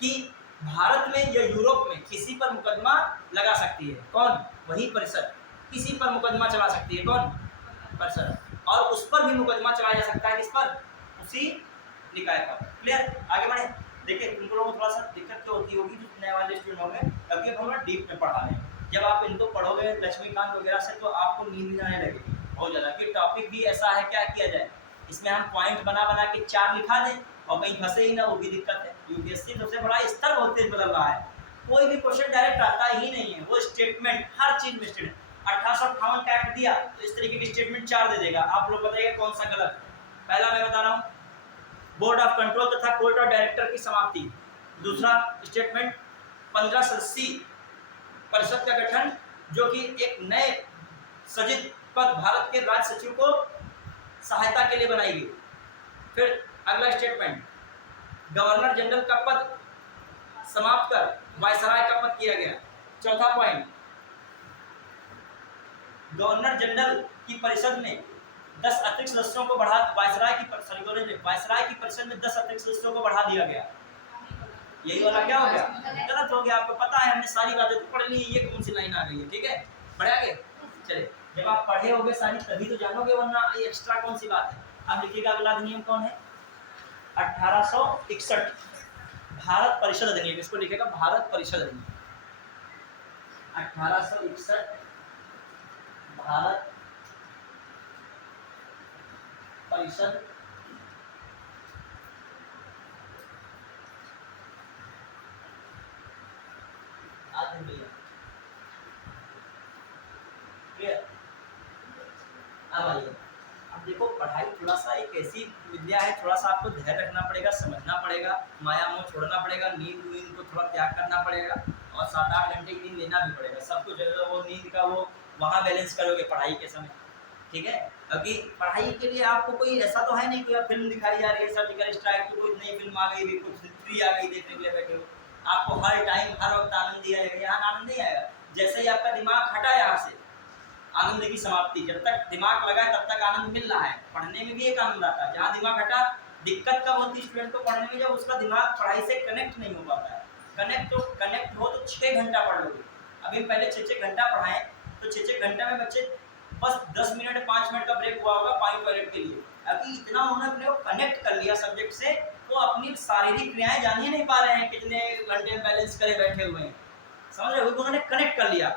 कि भारत में या यूरोप में किसी पर मुकदमा लगा सकती है, कौन, वही परिषद। किसी पर मुकदमा चला सकती है, कौन, परिषद। और उस पर भी मुकदमा चलाया जा सकता है, किस पर, उसी निकाय पर। क्लियर, आगे बढ़े। देखिए तुम लोगों को थोड़ा सा दिक्कत क्या होती होगी जो नए वाले स्टूडेंट होंगे, क्योंकि हम लोग डीप में पढ़ा रहे हैं। जब आप इनको पढ़ोगे लक्ष्मीकांत वगैरह से, तो आपको नींद आने लगेगी बहुत ज़्यादा, कि टॉपिक भी ऐसा है, क्या किया जाए, इसमें हम पॉइंट बना बना के 4 लिखा दें और कहीं फंसे ही ना, वो भी दिक्कत है। यूपीएससी सबसे बड़ा स्तर बहुत तेज बदल रहा है, कोई भी क्वेश्चन डायरेक्ट आता ही नहीं है, वो स्टेटमेंट, हर चीज में स्टेटमेंट। 1858 का एक्ट दिया तो इस तरीके की स्टेटमेंट 4 दे देगा, आप लोग बताइए कौन सा गलत है। पहला मैं बता रहा हूँ, बोर्ड ऑफ कंट्रोल तथा कोर्ट ऑफ डायरेक्टर की समाप्ति। दूसरा स्टेटमेंट 15 सदस्यीय परिषद का गठन, जो कि एक नए सृजित पद भारत के राज सचिव को सहायता के लिए बनाई गई। फिर अगला स्टेटमेंट, गवर्नर जनरल का पद समाप्त कर वायसराय का पद किया गया। चौथा पॉइंट, गवर्नर जनरल की परिषद में 10 अतिरिक्त सदस्यों को बढ़ा, वायसराय की परिषद में 10 अतिरिक्त सदस्यों को बढ़ा दिया गया। यही वाला क्या हो गया, गलत हो गया। आपको पता है, हमने सारी बातें तो पढ़ ली, ये कौन सी लाइन आ गई है, ठीक है, बढ़े आगे चले। जब आप पढ़े होगे सारी तभी तो जानोगे, वरना ये एक्स्ट्रा कौन सी बात है। अब लिखिएगा अगला अधिनियम कौन है, 1861 भारत परिषद अधिनियम, इसको लिखेगा भारत परिषद अधिनियम। 1861 भारत परिषद अधिनियम। क्लियर, अब आइए, अब देखो पढ़ाई थोड़ा सा एक ऐसी विद्या है, थोड़ा सा आपको धैर्य रखना पड़ेगा, समझना पड़ेगा, माया मोह छोड़ना पड़ेगा, नींद को थोड़ा त्याग करना पड़ेगा, और 7-8 घंटे की नींद लेना भी पड़ेगा। सब कुछ वो नींद का वो वहाँ बैलेंस करोगे पढ़ाई के समय, ठीक है। क्योंकि पढ़ाई के लिए आपको कोई ऐसा तो है नहीं कि फिल्म दिखाई जा रही है, सर्जिकल स्ट्राइक, तो कोई नई फिल्म आ गई, कुछ फ्री आ गई देखने के लिए बैठे हो, आपको हर टाइम हर वक्त आनंद दिया जाएगा, यहाँ आनंद नहीं आएगा। जैसे ही आपका दिमाग हटा यहाँ से, आनंद की समाप्ति। जब तक दिमाग लगा है तब तक आनंद मिल रहा है, पढ़ने में भी एक आनंद आता है। जहाँ दिमाग हटा, दिक्कत कब होती है स्टूडेंट को पढ़ने में, जब उसका दिमाग पढ़ाई से कनेक्ट नहीं हो पाता है। कनेक्ट हो तो 6 घंटा पढ़ लोगे। अभी पहले 6-6 घंटा पढ़ाएं, तो 6-6 घंटे में बच्चे बस 10 मिनट 5 मिनट का ब्रेक हुआ होगा पानी टॉयलेट के लिए। अभी इतना उन्होंने अपने को कनेक्ट कर लिया सब्जेक्ट से, वो अपनी शारीरिक क्रियाएं जान ही नहीं पा रहे हैं, कितने घंटे बैलेंस करे बैठे हुए हैं, समझ रहे हो, उन्होंने कनेक्ट कर लिया।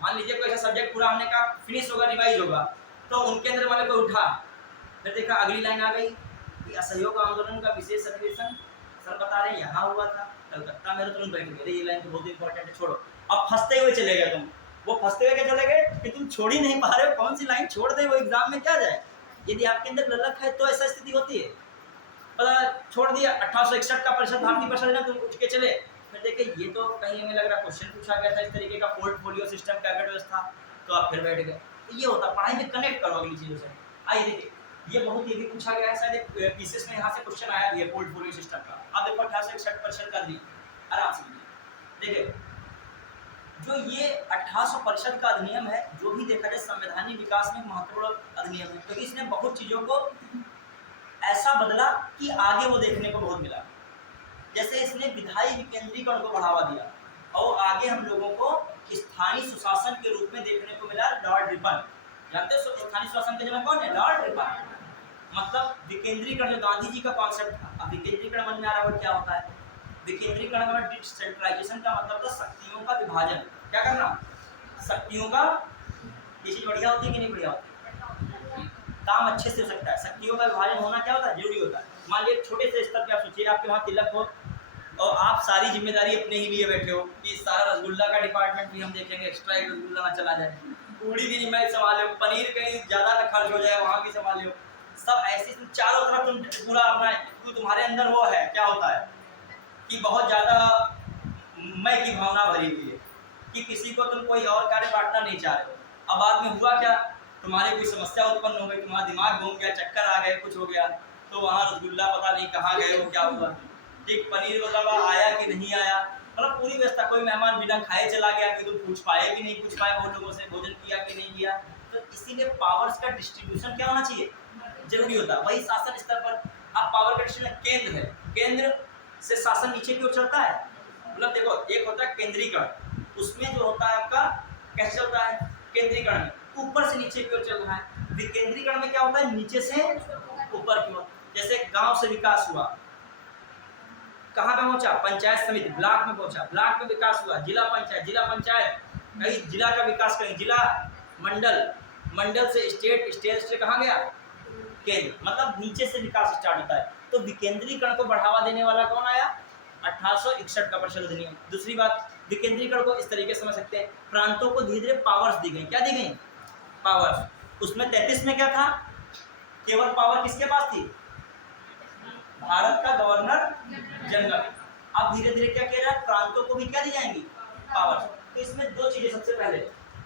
मान लीजिए कोई ऐसा सब्जेक्ट पूरा हमने का फिनिश होगा, रिवाइज होगा, तो उनके अंदर वाले को उठा, फिर देखा अगली लाइन आ गई कि असहयोग आंदोलन का विशेष अधिवेशन सर बता रहे हैं यहाँ हुआ था कलकत्ता में, तुरंत बैठ गए, ये लाइन तो बहुत इंपॉर्टेंट है, छोड़ो। अब फंसते हुए चले गए तुम, वो फंसते हुए क्या चले गए कि तुम छोड़ ही नहीं पा रहे हो, कौन सी लाइन छोड़ दे वो एग्जाम में क्या जाए। यदि आपके अंदर ललक है तो ऐसा स्थिति होती है। पता छोड़ दिया 1861 का परिषद भारतीय परिषद है, तुम उठ के चले, फिर देखे ये तो कहीं हमें लग रहा क्वेश्चन पूछा गया था इस तरीके का, पोर्टफोलियो सिस्टम, कैबिनेट व्यवस्था, तो आप फिर बैठ गए। तो ये होता, पढ़ाई में कनेक्ट करो अगली चीज़ों से। आइए देखिए, ये बहुत ये भी पूछा गया है, शायद पीसीएस में यहाँ से क्वेश्चन आया भी है पोर्टफोलियो सिस्टम का। आप देखो 1861 परिषद का दी, आराम से देखिए, जो ये 1800 परिषद का अधिनियम है, जो भी देखा जाए संवैधानिक विकास में महत्वपूर्ण अधिनियम है, क्योंकि इसने बहुत चीज़ों को ऐसा बदला कि आगे वो देखने को बहुत मिला। जैसे इसने विधायी विकेंद्रीकरण को बढ़ावा दिया और आगे हम लोगों को स्थानीय सुशासन के रूप में देखने को मिला लॉर्ड रिपन। जानते हो स्थानीय सुशासन के जनक कौन है? Lord Ripon. मतलब विकेंद्रीकरण जो गांधी जी का कॉन्सेप्ट था, अब विकेंद्रीकरण मन में आ रहा है क्या होता है? विकेंद्रीकरण का डिसेंट्रलाइजेशन का मतलब था शक्तियों का विभाजन। क्या करना? शक्तियों का। ये चीज बढ़िया होती है कि नहीं बढ़िया होती? काम अच्छे से हो सकता है। शक्तियों का विभाजन होना क्या होता है? जरूरी होता है। मान लीजिए छोटे से स्तर पे आप सोचिए, आपके वहाँ तिलक हो और आप सारी जिम्मेदारी अपने ही लिए बैठे हो कि सारा रसगुल्ला का डिपार्टमेंट भी हम देखेंगे, एक्स्ट्रा एक रसगुल्ला ना चला जाए, पूड़ी भी मैं संभाले, पनीर कहीं ज़्यादा ना खर्च हो जाए वहाँ भी संभाले हो, सब ऐसे चारों तरफ तुम पूरा अपना, तुम्हारे अंदर वो है क्या होता है कि बहुत ज़्यादा मैं की भावना भरी हुई है कि किसी को तुम कोई और कार्य बांटना नहीं चाह रहे हो। अब बाद में हुआ क्या? तुम्हारे कोई समस्या उत्पन्न हो गई, तुम्हारा दिमाग घूम गया, चक्कर आ गए, कुछ हो गया, तो वहाँ रसगुल्ला पता नहीं कहाँ गए हो, क्या हुआ, ठीक पनीर मतलब आया कि नहीं आया, मतलब पूरी व्यवस्था। कोई मेहमान बिना खाए चला गया कि तुम पूछ पाए कि नहीं पूछ पाए, बहुत लोगों से भोजन किया कि नहीं किया। तो इसीलिए पावर्स का डिस्ट्रीब्यूशन क्या होना चाहिए? जरूरी होता है। वही शासन स्तर पर अब पावर का डिस्ट्रीब्यूशन केंद्र है, केंद्र से शासन नीचे की ओर चलता है। मतलब देखो, एक होता है केंद्रीकरण, उसमें जो होता है आपका कैसे होता है? केंद्रीकरण में ऊपर से नीचे की ओर चल रहा है। विकेंद्रीकरण में क्या होता है? नीचे से ऊपर की ओर। जैसे गांव से विकास हुआ, कहाँ पे पहुंचा? पंचायत समिति, ब्लॉक में पहुंचा, ब्लॉक में विकास हुआ, जिला पंचायत, जिला पंचायत कहीं जिला का विकास करें, जिला मंडल, मंडल से स्टेट, स्टेट से कहाँ गया? केंद्र। मतलब नीचे से विकास स्टार्ट होता है। तो विकेंद्रीकरण को बढ़ावा देने वाला कौन आया? 1861 का परिषद अधिनियम। दूसरी बात, विकेंद्रीकरण को इस तरीके से समझ सकते हैं, प्रांतों को धीरे धीरे पावर्स दी गई। क्या दी गई? पावर्स। उसमें 33 में क्या था? केवल पावर किसके पास थी? भारत का गवर्नर जनरल। अब धीरे धीरे क्या किया जाए? प्रांतों को भी क्या दी जाएंगी? पावर्स। तो इसमें दो चीजें, सबसे पहले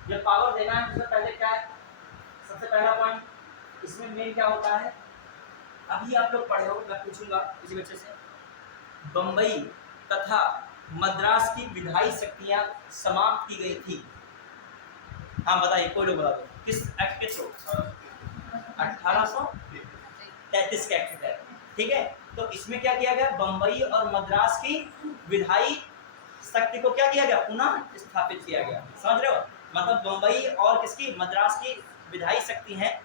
जब पावर देना है उससे पहले क्या है? सबसे पहला पॉइंट इसमें मेन क्या होता है? अभी आप लोग पढ़े हो, मैं पूछूंगा किसी बच्चे से, बंबई तथा मद्रास की विधायी शक्तियां समाप्त की गई थी। हाँ बताइए, कोई लोग बता दो, किस एक्ट के थ्रू? 1833 के एक्ट है, ठीक है। तो इसमें क्या किया गया? बंबई और मद्रास की विधायी शक्ति को क्या किया गया? पुनः स्थापित किया गया। समझ रहे हो? मतलब बंबई और किसकी? मद्रास की विधायी शक्ति है,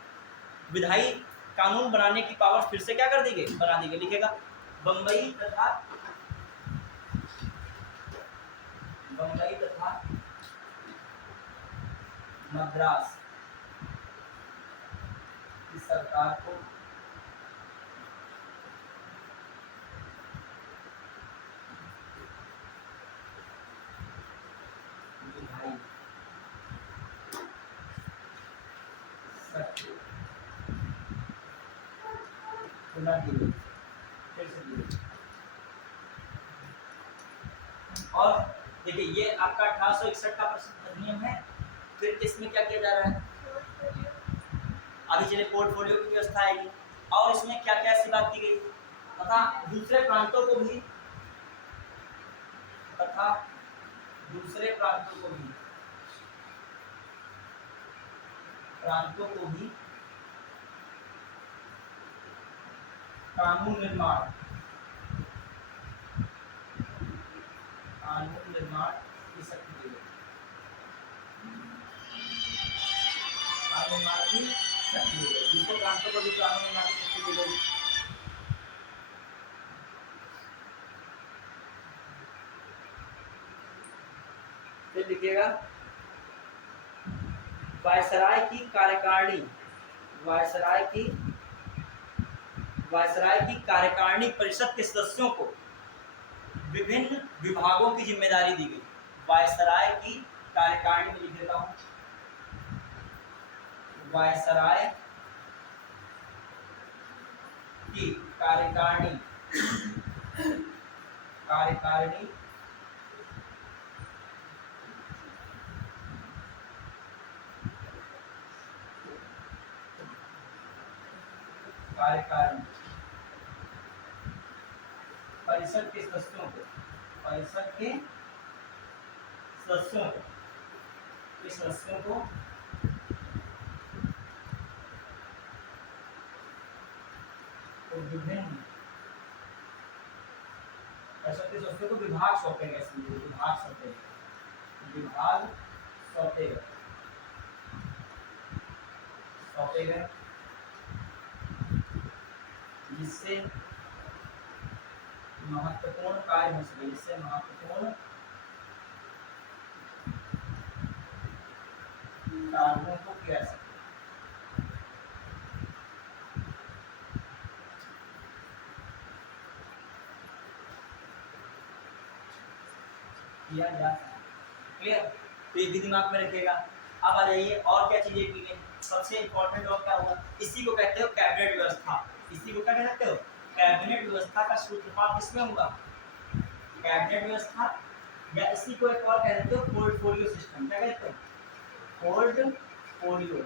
विधायी कानून बनाने की पावर फिर से क्या कर दी गई? बना दी गई। लिखेगा बंबई तथा मद्रास की सरकार को विधायी शक्ति पुनः दी गई, फिर से दी गई। और देखिए ये आपका 1861 का अधिनियम है। फिर इसमें क्या किया जा रहा है? अभी चलिए पोर्टफोलियो की व्यवस्था आएगी, और इसमें क्या क्या ऐसी बात की गई तथा दूसरे प्रांतों को भी कानून निर्माण की शक्ति दी गई। कानून निर्माण की शक्ति दी गई, दूसरे प्रांतों को भी कानून निर्माण की शक्ति दी गई। फिर लिखिएगा वायसराय की कार्यकारिणी, वायसराय की कार्यकारिणी परिषद के सदस्यों को विभिन्न विभागों की जिम्मेदारी दी गई। वायसराय की कार्यकारिणी में लिख देता हूं, वायसराय की कार्यकारिणी परिषद के सदस्यों को के सदस्यों को विभिन्न परिषद के सदस्यों को विभाग सौंपे गए, विभाग सौंपे गए, विभाग सौंपे गए, सौंपे गए, जिससे महत्वपूर्ण कार्य हो सके, जिससे महत्वपूर्ण कार्यों को किया जा सके। किया जा सकता। क्लियर? तो ये भी दिमाग में रखिएगा। अब आ जाइए और क्या चीजें की गई। सबसे इंपॉर्टेंट और क्या होगा, इसी को कहते हो कैबिनेट व्यवस्था। इसी को क्या कह सकते हो, कैबिनेट व्यवस्था का सूत्रपात किसमें होगा, कैबिनेट व्यवस्था, या इसी को एक और कह सकते हो पोर्टफोलियो सिस्टम। क्या कहते हो, पोर्टफोलियो,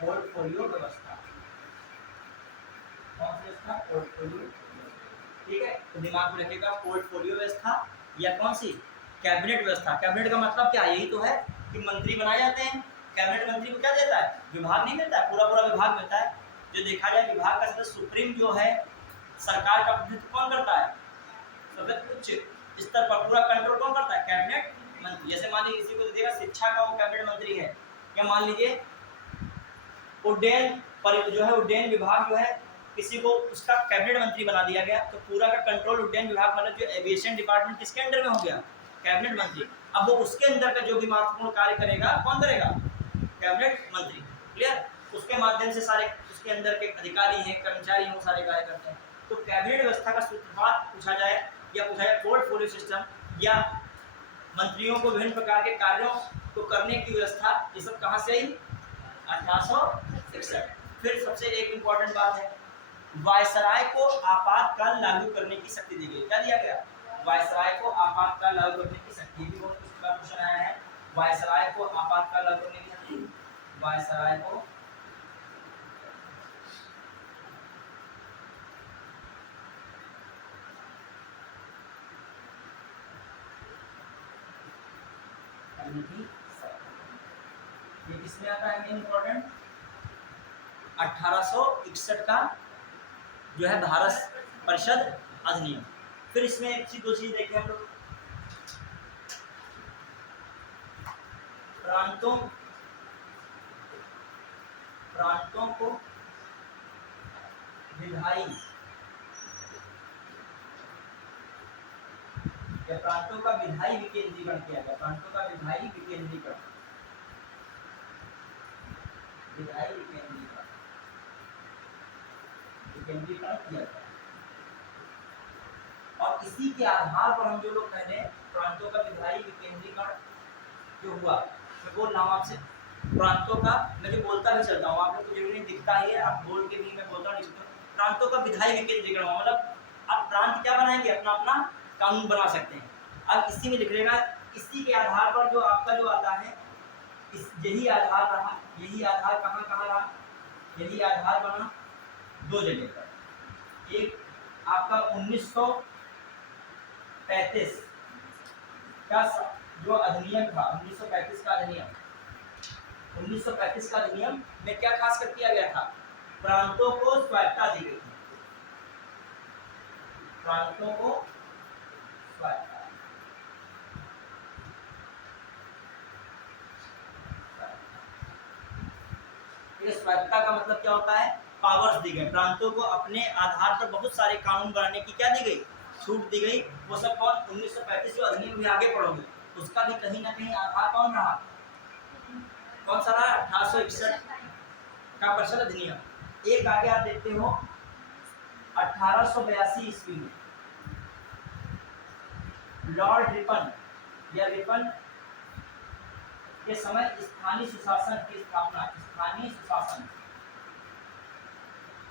पोर्टफोलियो व्यवस्था। कौन सी व्यवस्था, पोर्टफोलियो। ठीक है, तो दिमाग में रखिएगा पोर्टफोलियो व्यवस्था या कौन सी, कैबिनेट व्यवस्था। कैबिनेट का मतलब क्या, यही तो है कि मंत्री बनाए जाते हैं। कैबिनेट मंत्री को क्या देता है, विभाग नहीं मिलता है, पूरा पूरा विभाग मिलता है। जो देखा जाए विभाग का सबसे सुप्रीम जो है सरकार का प्रतिनिधित्व कौन करता है, सबसे उच्च स्तर पर पूरा कंट्रोल कौन करता है, कैबिनेट मंत्री। जैसे मान लीजिए किसी को देखिएगा शिक्षा का वो कैबिनेट मंत्री है, या मान लीजिए उड्डयन जो है उड्डयन विभाग जो है किसी को उसका कैबिनेट मंत्री बना दिया गया, तो पूरा का कंट्रोल उड्डयन विभाग मतलब जो एविएशन डिपार्टमेंट किसके अंडर में हो गया, कैबिनेट मंत्री। अब वो उसके अंदर का जो भी महत्वपूर्ण कार्य करेगा कौन करेगा, कैबिनेट मंत्री। क्लियर? उसके माध्यम से सारे उसके अंदर के अधिकारी हैं, कर्मचारी हैं, वो सारे कार्य करते हैं। तो कैबिनेट व्यवस्था का सूत्रपात पूछा जाए या पूछा जाए पोर्टफोलियो सिस्टम या मंत्रियों को विभिन्न प्रकार के कार्यों को करने की व्यवस्था, ये सब कहाँ से आई, 1861। फिर सबसे एक इम्पॉर्टेंट बात है, वायसराय को आपातकाल लागू करने की शक्ति दी गई। क्या दिया गया, वायसराय को आपातकाल लागू करने की शक्ति। भी बहुत क्वेश्चन आया है, वायसराय को आपातकाल लागू करने की शक्ति, वायसराय को ये किसमें आता है, मेन इंपॉर्टेंट 1861 का जो है भारत परिषद अधिनियम। फिर इसमें एक चीज दो चीज देखें हम लोग, प्रांतों को विधायी या प्रांतों का विधायी विकेंद्रीकरण किया गया, प्रांतों का विधायी विकेंद्रीकरण, विधायी विकेंद्रीकरण किया गया। और इसी के आधार पर हम जो लोग कह रहे हैं प्रांतों का विधायी विकेंद्रीकरण जो हुआ, मैं बोल रहा हूँ आपसे प्रांतों का, मैं जो बोलता भी चलता हूँ आप लोग को जरूरी नहीं दिखता ही है, आप बोल के भी मैं बोलता नहीं चलता। प्रांतों का विधायी विकेंद्रीकरण मतलब आप प्रांत क्या बनाएंगे, अपना अपना कानून बना सकते हैं। अब इसी में लिख लेगा, इसी के आधार पर जो आपका जो आता है यही आधार रहा, यही आधार कहाँ कहाँ रहा, यही आधार बना दो जगह पर। एक आपका 1935 का जो अधिनियम था, 1935 का अधिनियम, 1935 का अधिनियम में क्या खास कर किया गया था, प्रांतों को स्वायत्तता दी गई थी, प्रांतों को स्वायत्तता। ये स्वायत्तता का मतलब क्या होता है, पावर्स दी गई, प्रांतों को अपने आधार पर बहुत सारे कानून बनाने की क्या दी गई, छूट दी गई। वो सब कौन, 1935 जो अधिनियम भी आगे पढ़ोगे उसका भी कहीं ना कहीं आधार कौन रहा, कौन सा रहा, 1861 का परिषद अधिनियम। एक आगे आप देखते हो 1882 ईस्वी में लॉर्ड रिपन या रिपन के समय स्थानीय सुशासन की स्थापना, स्थानीय सुशासन,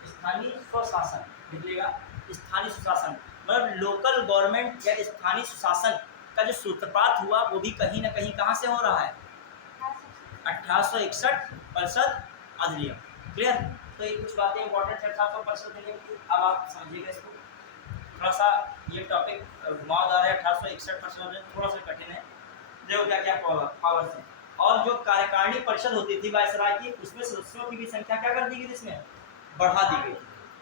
स्थानीय स्वशासन लिखिएगा, स्थानीय सुशासन मतलब लोकल गवर्नमेंट या स्थानीय सुशासन का जो सूत्रपात हुआ वो भी कहीं ना कहीं कहाँ से हो रहा है, 1861 परिषद अधिनियम। क्लियर? तो ये कुछ बातें इंपॉर्टेंट है 1800 परिषद अधिनियम की, अब आप समझिएगा इसको। थोड़ा सा ये टॉपिक घुमावदार है, 1861 परिषद अधिनियम थोड़ा सा कठिन है, देखो क्या क्या पावर्स हैं। और जो कार्यकारिणी परिषद होती थी वायसराय की, उसमें सदस्यों की भी संख्या क्या कर दी गई थी, इसमें बढ़ा दी गई।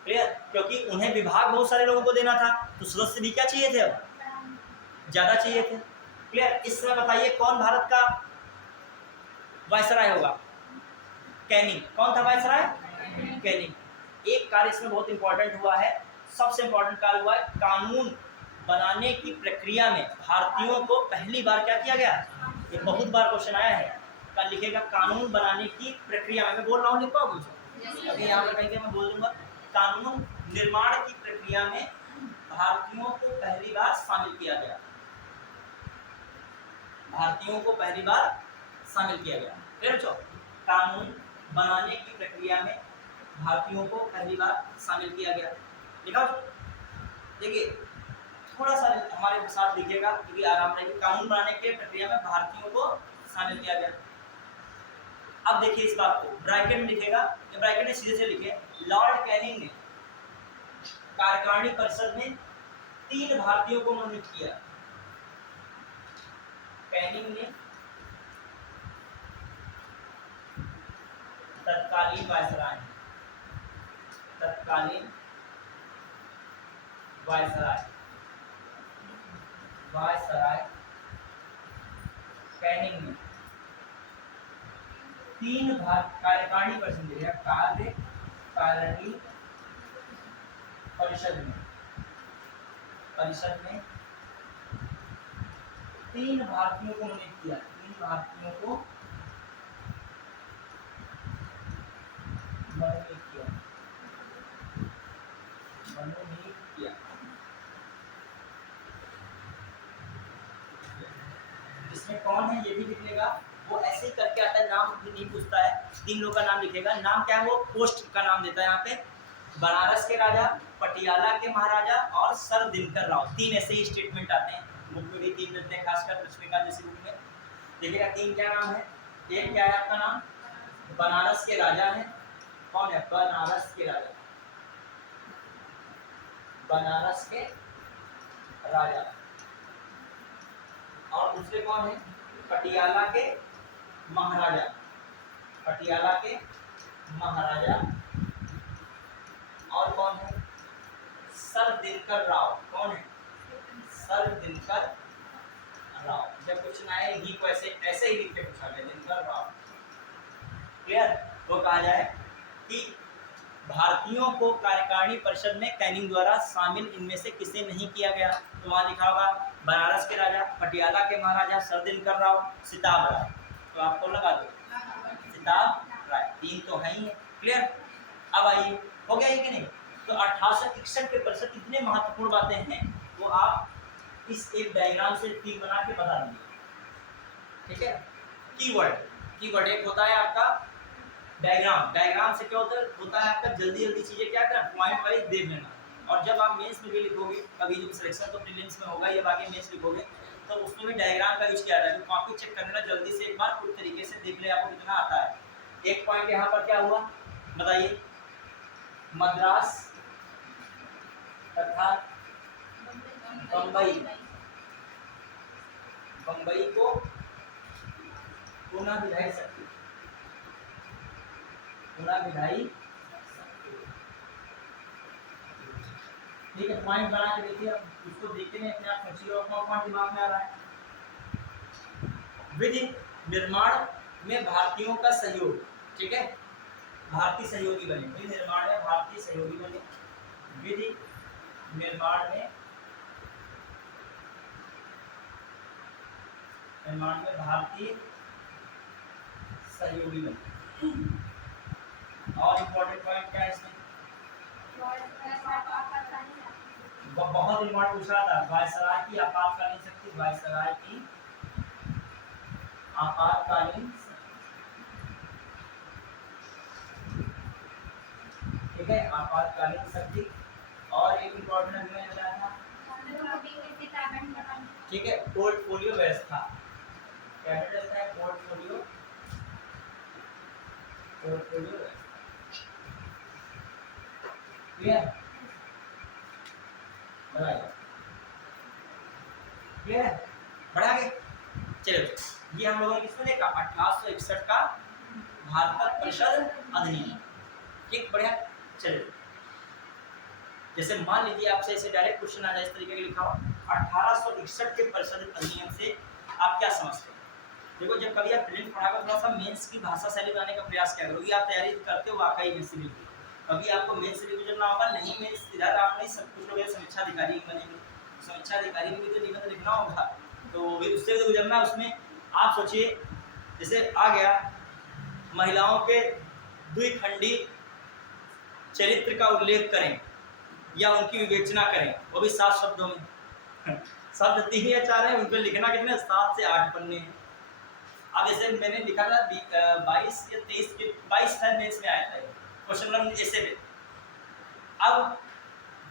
क्लियर, क्योंकि उन्हें विभाग बहुत सारे लोगों को देना था, तो सदस्य भी क्या चाहिए थे, अब ज्यादा चाहिए थे। क्लियर, इस समय बताइए कौन भारत का वायसराय होगा? कैनिंग। कौन था वायसराय? कैनिंग। एक कार्य इसमें बहुत इंपॉर्टेंट हुआ है, सबसे इंपॉर्टेंट कार्य हुआ है, कानून बनाने की प्रक्रिया में भारतीयों को पहली बार क्या किया गया? ये बहुत बार क्वेश्चन आया है, कल लिखेगा कानून बनाने की प्रक्रिया में, मैं बोल रहा हूँ, लिख पाओ मुझे अभी यहाँ पर कहीं मैं बोल दूंगा, कानून निर्माण की प्रक्रिया में भारतीयों को पहली बार शामिल किया गया, भारतीयों को पहली बार शामिल किया गया। फिर बच्चों, कानून बनाने की प्रक्रिया में भारतीयों को पहली बार शामिल किया गया। लिखा, देखिए थोड़ा सा हमारे साथ लिखिएगा क्योंकि आराम रहेगी। कानून बनाने की प्रक्रिया में भारतीयों को शामिल किया गया। अब देखिए इस बात को ब्रैकेट में लिखेगा, या ब्रैकेट में सीधे से लिखे, लॉर्ड कैनिंग ने कार्यकारिणी परिषद में 3 भारतीयों को मनोनीत किया। कैनिंग ने तत्कालीन वायसराय, तत्कालीन वायसराय, वायसराय कैनिंग ने 3 कार्यकारिणी परिषद दिया, कार्यकारिणी परिषद में 3 भारतीयों को मनोनीत किया, 3 भारतीयों को मनोनीत किया। इसमें कौन है ये भी लिख लेगा, वो ऐसे ही करके आता है, नाम भी नहीं पूछता है, 3 लोगों का नाम लिखेगा। नाम क्या है, वो पोस्ट का नाम देता है यहाँ पे, बनारस के राजा, पटियाला के महाराजा और सर दिनकर राव। 3 ऐसे ही स्टेटमेंट आते हैं, बुक में भी 3 मिलते हैं, खासकर पुस्तिका जैसी बुक में देखिएगा। 3 क्या नाम है, एक क्या है आपका नाम, बनारस के राजा है, कौन है, बनारस के राजा, बनारस के राजा, और दूसरे कौन है, पटियाला के महाराजा, पटियाला के महाराजा, और कौन है, सर दिनकर राव, कौन है, सर दिनकर राव। जब क्वेश्चन आए ही को ऐसे ही लिख के पूछा गया, दिनकर राव। क्लियर, वो कहा जाए कि भारतीयों को कार्यकारिणी परिषद में कैनिंग द्वारा शामिल इनमें से किसे नहीं किया गया, तो वहां लिखा होगा बनारस के राजा, पटियाला के महाराजा, सर दिनकर राव, सिताब राय। तो आपको लगा दो सिताब राय, 3 तो है ही है। क्लियर, अब आइए, हो गया है कि नहीं? तो 1861 के परिषद इतने महत्वपूर्ण बातें हैं, वो आप इस एक डायग्राम से तीर बना के बता दीजिए। ठीक है, कीवर्ड एक होता है आपका डायग्राम। डायग्राम से क्या होता है आपका जल्दी चीजें क्या करना, पॉइंट वाइज देख लेना। और जब आप मेंस में भी लिखोगे, कभी जो सिलेक्शन तो प्रीलिम्स में होगा, या बाकी मेंस लिखोगे, तो उसमें भी डायग्राम का यूज किया जाता है। कॉपी चेक करने जल्दी से एक बार पूरी तरीके से देख ले आपको कितना आता है। एक पॉइंट यहाँ पर क्या हुआ बताइए, मद्रास तथा बम्बई को पुनः विधायी शक्ति, पुनः विधायी। ठीक है, पॉइंट बना के देखिए, उसको देखते हैं अपने आप सोचिए, और कौन दिमाग में आ रहा है। विधि निर्माण में भारतीयों का सहयोग, ठीक है, भारतीय सहयोगी बने, विधि निर्माण में भारतीय सहयोगी बने, विधि निर्माण में भारतीय सहयोगी बने। और इम्पोर्टेंट पॉइंट क्या है इसमें, बहुत इम्पोर्टेंट पूछ रहा था, वायसराय की आपातकालीन शक्ति, वायसराय की आपातकालीन, ठीक है, आपातकालीन शक्ति। और एक इम्पोर्टेंट मैंने बताया था, ठीक है, पोर्टफोलियो व्यवस्था, कैबिनेट व्यवस्था है, पोर्टफोलियो व्यवस्था। क्लियर, क्लियर, बढ़ा गए। चलो, ये हम लोगों ने किसमें देखा, 1861 का भारत परिषद अधिनियम। ठीक, बढ़िया। चलिए, जैसे मान लीजिए आपसे ऐसे डायरेक्ट क्वेश्चन आ जाए इस तरीके का लिखा हो, 1861 के परिषद अधिनियम से आप क्या समझते हो? देखो, जब कभी आप प्रीलिम्स पढ़ा कर थोड़ा सा मेंस की भाषा शैली बनाने का प्रयास क्या करोगे, आप तैयारी करते हो वाकई में सिविल की, कभी आपको मेंस से भी गुजरना होगा, नहीं मेंस इधर आप नहीं, सब कुछ लोग समीक्षा अधिकारी बनेंगे, समीक्षा अधिकारी में भी तो निबंध लिखना होगा, तो भी उससे तो गुजरना। उसमें आप सोचिए, जैसे आ गया महिलाओं के द्विखंडी चरित्र का उल्लेख करें या उनकी विवेचना करें, वो भी 7 शब्दों में। शब्द 3 या 4 है, उन पर लिखना कितने, 7 से 8 पन्ने हैं। अब जैसे मैंने लिखा था 22 या 23 के 22 मेंस में आया था क्वेश्चन नंबर ऐसे पे। अब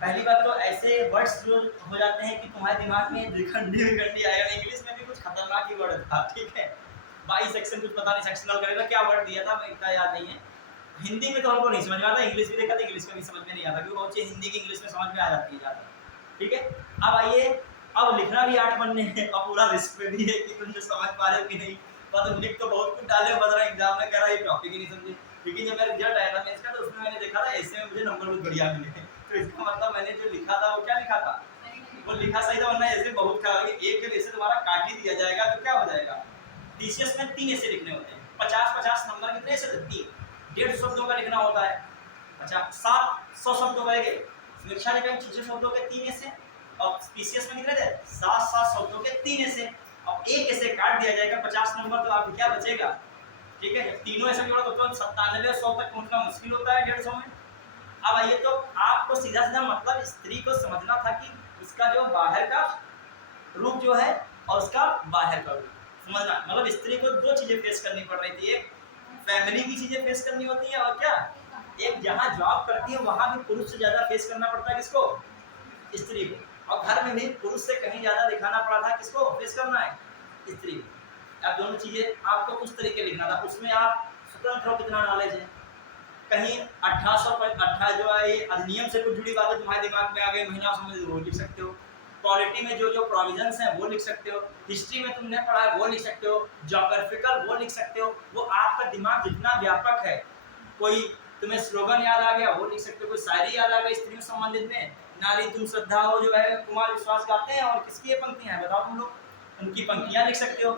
पहली बात तो ऐसे वर्ड्स जो हो जाते हैं कि तुम्हारे दिमाग में द्विखंडी विखंडी आएगा, इंग्लिश में भी कुछ खतरनाक ही वर्ड था, ठीक है, 22 सेक्शन कुछ पता नहीं सेक्शनल करेगा क्या वर्ड दिया था, मैं इतना याद नहीं है। हिंदी में तो हमको नहीं समझ में आता, इंग्लिश भी देखा था, इंग्लिश में भी समझ में नहीं आता, क्योंकि बहुत चीज़ हिंदी की इंग्लिश में समझ में आ जाती है ज़्यादा, ठीक है। अब आइए, अब लिखना भी 8 पन्ने हैं और पूरा रिस्क पे भी है कि तुम जो समझ पा रहे हो कि नहीं, मतलब लिख तो बहुत कुछ डाले, बता रहा एग्जाम में कह रहा है टॉपिक ही नहीं समझे, लेकिन जब मेरा रिजल्ट आया था मेंस का, तो उसमें मैंने देखा था ऐसे में मुझे नंबर बहुत बढ़िया मिले, तो इसका मतलब मैंने जो लिखा था वो क्या लिखा था, वो लिखा सही था, वरना ऐसे बहुत खराब, एक के ऐसे तुम्हारा काट ही दिया जाएगा तो क्या हो जाएगा। टीसीएस में 3 ऐसे लिखने होते हैं, 50-50 नंबर कितने ऐसे, 3, 150 शब्दों का लिखना होता है। अच्छा, 700 शब्दों का है, समीक्षा निबंध 600 शब्दों के 3 ऐसे, और पीसीएस में कितने थे, 7-7 शब्दों के 3 ऐसे, अब एक ऐसे काट दिया जाएगा 50 नंबर, तो आपको क्या बचेगा, ठीक है। जब तीनों ऐसे जोड़ो तो 97 और 100 तक पहुंचना मुश्किल होता है 150 में। अब आइए, तो आपको सीधा सीधा मतलब स्त्री को समझना था कि उसका जो बाहर का रूप जो है और उसका बाहर का रूप समझना, मतलब स्त्री को 2 चीजें फेस करनी पड़ रही थी, एक फैमिली की चीजें फेस करनी होती है, और क्या, एक जहाँ जॉब करती है वहां भी पुरुष से ज्यादा फेस करना पड़ता है, किसको, स्त्री को, और घर में भी पुरुष से कहीं ज्यादा दिखाना पड़ा था, किसको फेस करना है, स्त्री को। अब दोनों चीजें आपको उस तरीके लिखना था, उसमें आप स्वतंत्र हो, कितना नॉलेज है, कहीं 1818 जो है ये अधिनियम से कुछ जुड़ी बातें तुम्हारे दिमाग में आ गई, महिलाओं संबंधित, वो लिख सकते हो, पॉलिटी में जो जो प्रोविजंस हैं वो लिख सकते हो, हिस्ट्री में तुमने पढ़ा है वो लिख सकते हो, ज्योग्राफिकल वो लिख सकते हो, वो आपका दिमाग जितना व्यापक है, कोई तुम्हें स्लोगन याद आ गया वो लिख सकते हो, कोई शायरी याद आ गई स्त्रियों संबंधित में, नारी तुम श्रद्धा हो जो है कुमार विश्वास गाते हैं, और किसकी ये पंक्तियां हैं बताओ तुम लोग, उनकी पंक्तियां लिख सकते हो,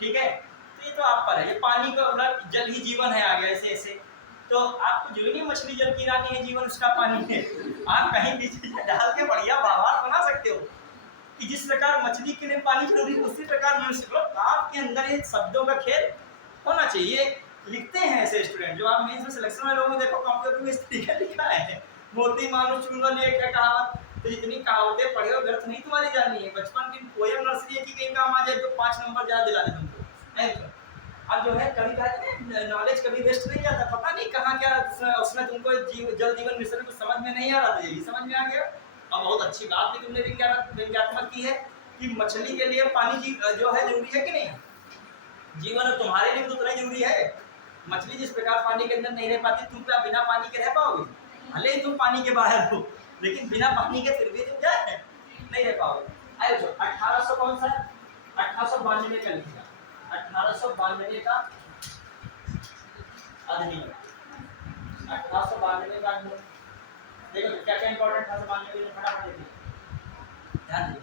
ठीक है। तो ये तो आप पर है, ये पानी का जल ही जीवन है आ गया ऐसे ऐसे, तो आपको जो नहीं मछली जल की रानी है जीवन उसका पानी है, आप कहीं भी चीज डाल के बढ़िया भावार्थ बना सकते हो कि जिस प्रकार मछली के लिए पानी जरूरी है उसी प्रकार मनुष्य को, आपके अंदर ये शब्दों का खेल होना चाहिए। लिखते हैं ऐसे स्टूडेंट जो आप मेंस में सिलेक्शन में लोगों देखो कंप्यूटर में इस तरीके लिखा है, मोती मानो चुंगल ये क्या कहावत, तो जितनी कहावतें पढ़े हो व्यर्थ नहीं तुम्हारी जानी है, बचपन की पोएम नर्सरी की कहीं काम आ जाए तो 5 नंबर ज्यादा दिला दे तुमको। अब जो है कभी कहते नॉलेज कभी वेस्ट नहीं जाता, पता नहीं कहाँ क्या उसमें तुमको जल जीवन मिशन कुछ समझ में नहीं आ रहा था, यही समझ में आ गया। अब बहुत अच्छी बात भी तुमने विज्ञापन की है कि मछली के लिए पानी जो है जरूरी है कि नहीं, जीवन तुम्हारे लिए तो उतना जरूरी है, मछली जिस प्रकार पानी के अंदर नहीं रह पाती, तुम क्या बिना पानी के रह पाओगे, भले ही तुम पानी के बाहर हो लेकिन बिना पानी के फिर भी तुम क्या है नहीं रह पाओगे। आए 1800 कौन सा 1892 का लिखा, 1892 का अधिनियम, 1892 का अधिनियम देखो क्या क्या इंपॉर्टेंट था, 92 में फटाफट देखिए ध्यान दीजिए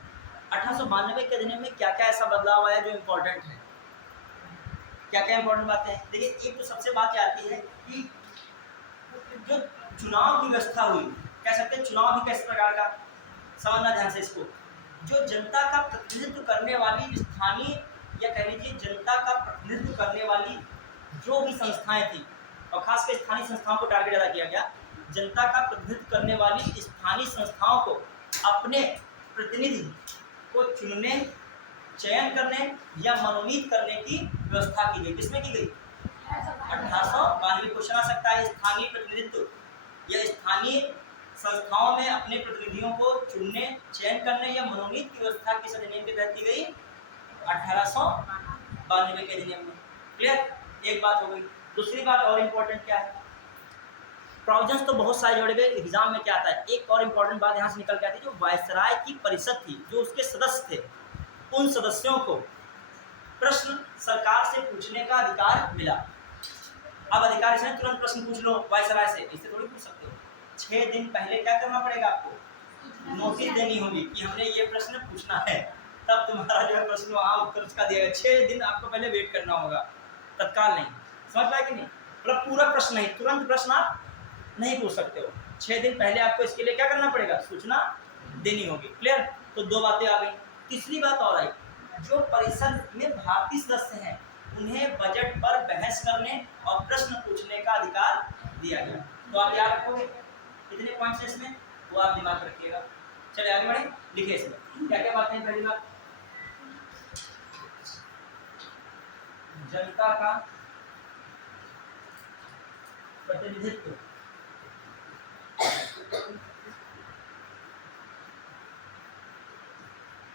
1892 के अधिनियम में क्या क्या ऐसा बदलाव आया जो इम्पोर्टेंट है, क्या क्या इंपॉर्टेंट बातें हैं। देखिए एक तो सबसे बात क्या आती है कि जो चुनाव की व्यवस्था हुई, कह सकते हैं चुनाव भी किस प्रकार का, समझना ध्यान से इसको, जो जनता का प्रतिनिधित्व करने वाली स्थानीय या कह लीजिए जनता का प्रतिनिधित्व करने वाली जो भी संस्थाएं थी, और खासकर स्थानीय संस्थाओं को टारगेट अदा किया गया, जनता का प्रतिनिधित्व करने वाली स्थानीय संस्थाओं को अपने प्रतिनिधि को चुनने, चयन करने या मनोनीत करने की व्यवस्था की गई। किसमें की गई, 1892 क्वेश्चन आ सकता है, स्थानीय प्रतिनिधित्व या स्थानीय संस्थाओं में अपने प्रतिनिधियों को चुनने, चयन करने या मनोनीत की व्यवस्था किस अधिनियम के तहत की गई, 1892 के अधिनियम में। क्लियर, एक बात हो गई। दूसरी बात और इम्पोर्टेंट क्या है, प्रोविजंस तो बहुत सारे जोड़े गए, एग्जाम में क्या आता है, एक और इम्पोर्टेंट बात यहाँ से निकल के आती है, जो वायसराय की परिषद थी, जो उसके सदस्य थे, उन सदस्यों को प्रश्न सरकार से पूछने का अधिकार मिला। अब अधिकारी से तुरंत प्रश्न पूछ लो वायसराय से, इससे थोड़ी पूछ सकते हो। 6 दिन पहले क्या करना पड़ेगा आपको, नोटिस देनी होगी कि हमने ये प्रश्न पूछना है, तब तुम्हारा जो है प्रश्न वहाँ उत्तर उसका दिया गया। 6 दिन आपको पहले वेट करना होगा, तत्काल नहीं। समझ पाए कि नहीं, मतलब पूरा प्रश्न नहीं, तुरंत प्रश्न आप नहीं पूछ सकते हो। 6 दिन पहले आपको इसके लिए क्या करना पड़ेगा, सूचना देनी होगी। क्लियर। तो 2 बातें आ गई। तीसरी बात और आई, जो परिषद में भारतीय सदस्य हैं उन्हें बजट पर बहस करने और प्रश्न पूछने का अधिकार दिया गया। तो आप याद रखोगे कितने पॉइंट्स हैं इसमें, वो आप दिमाग रखिएगा। चलिए आगे बढ़े, लिखिए इसमें क्या क्या बातें हैं। पहली बात, जनता का प्रतिनिधित्व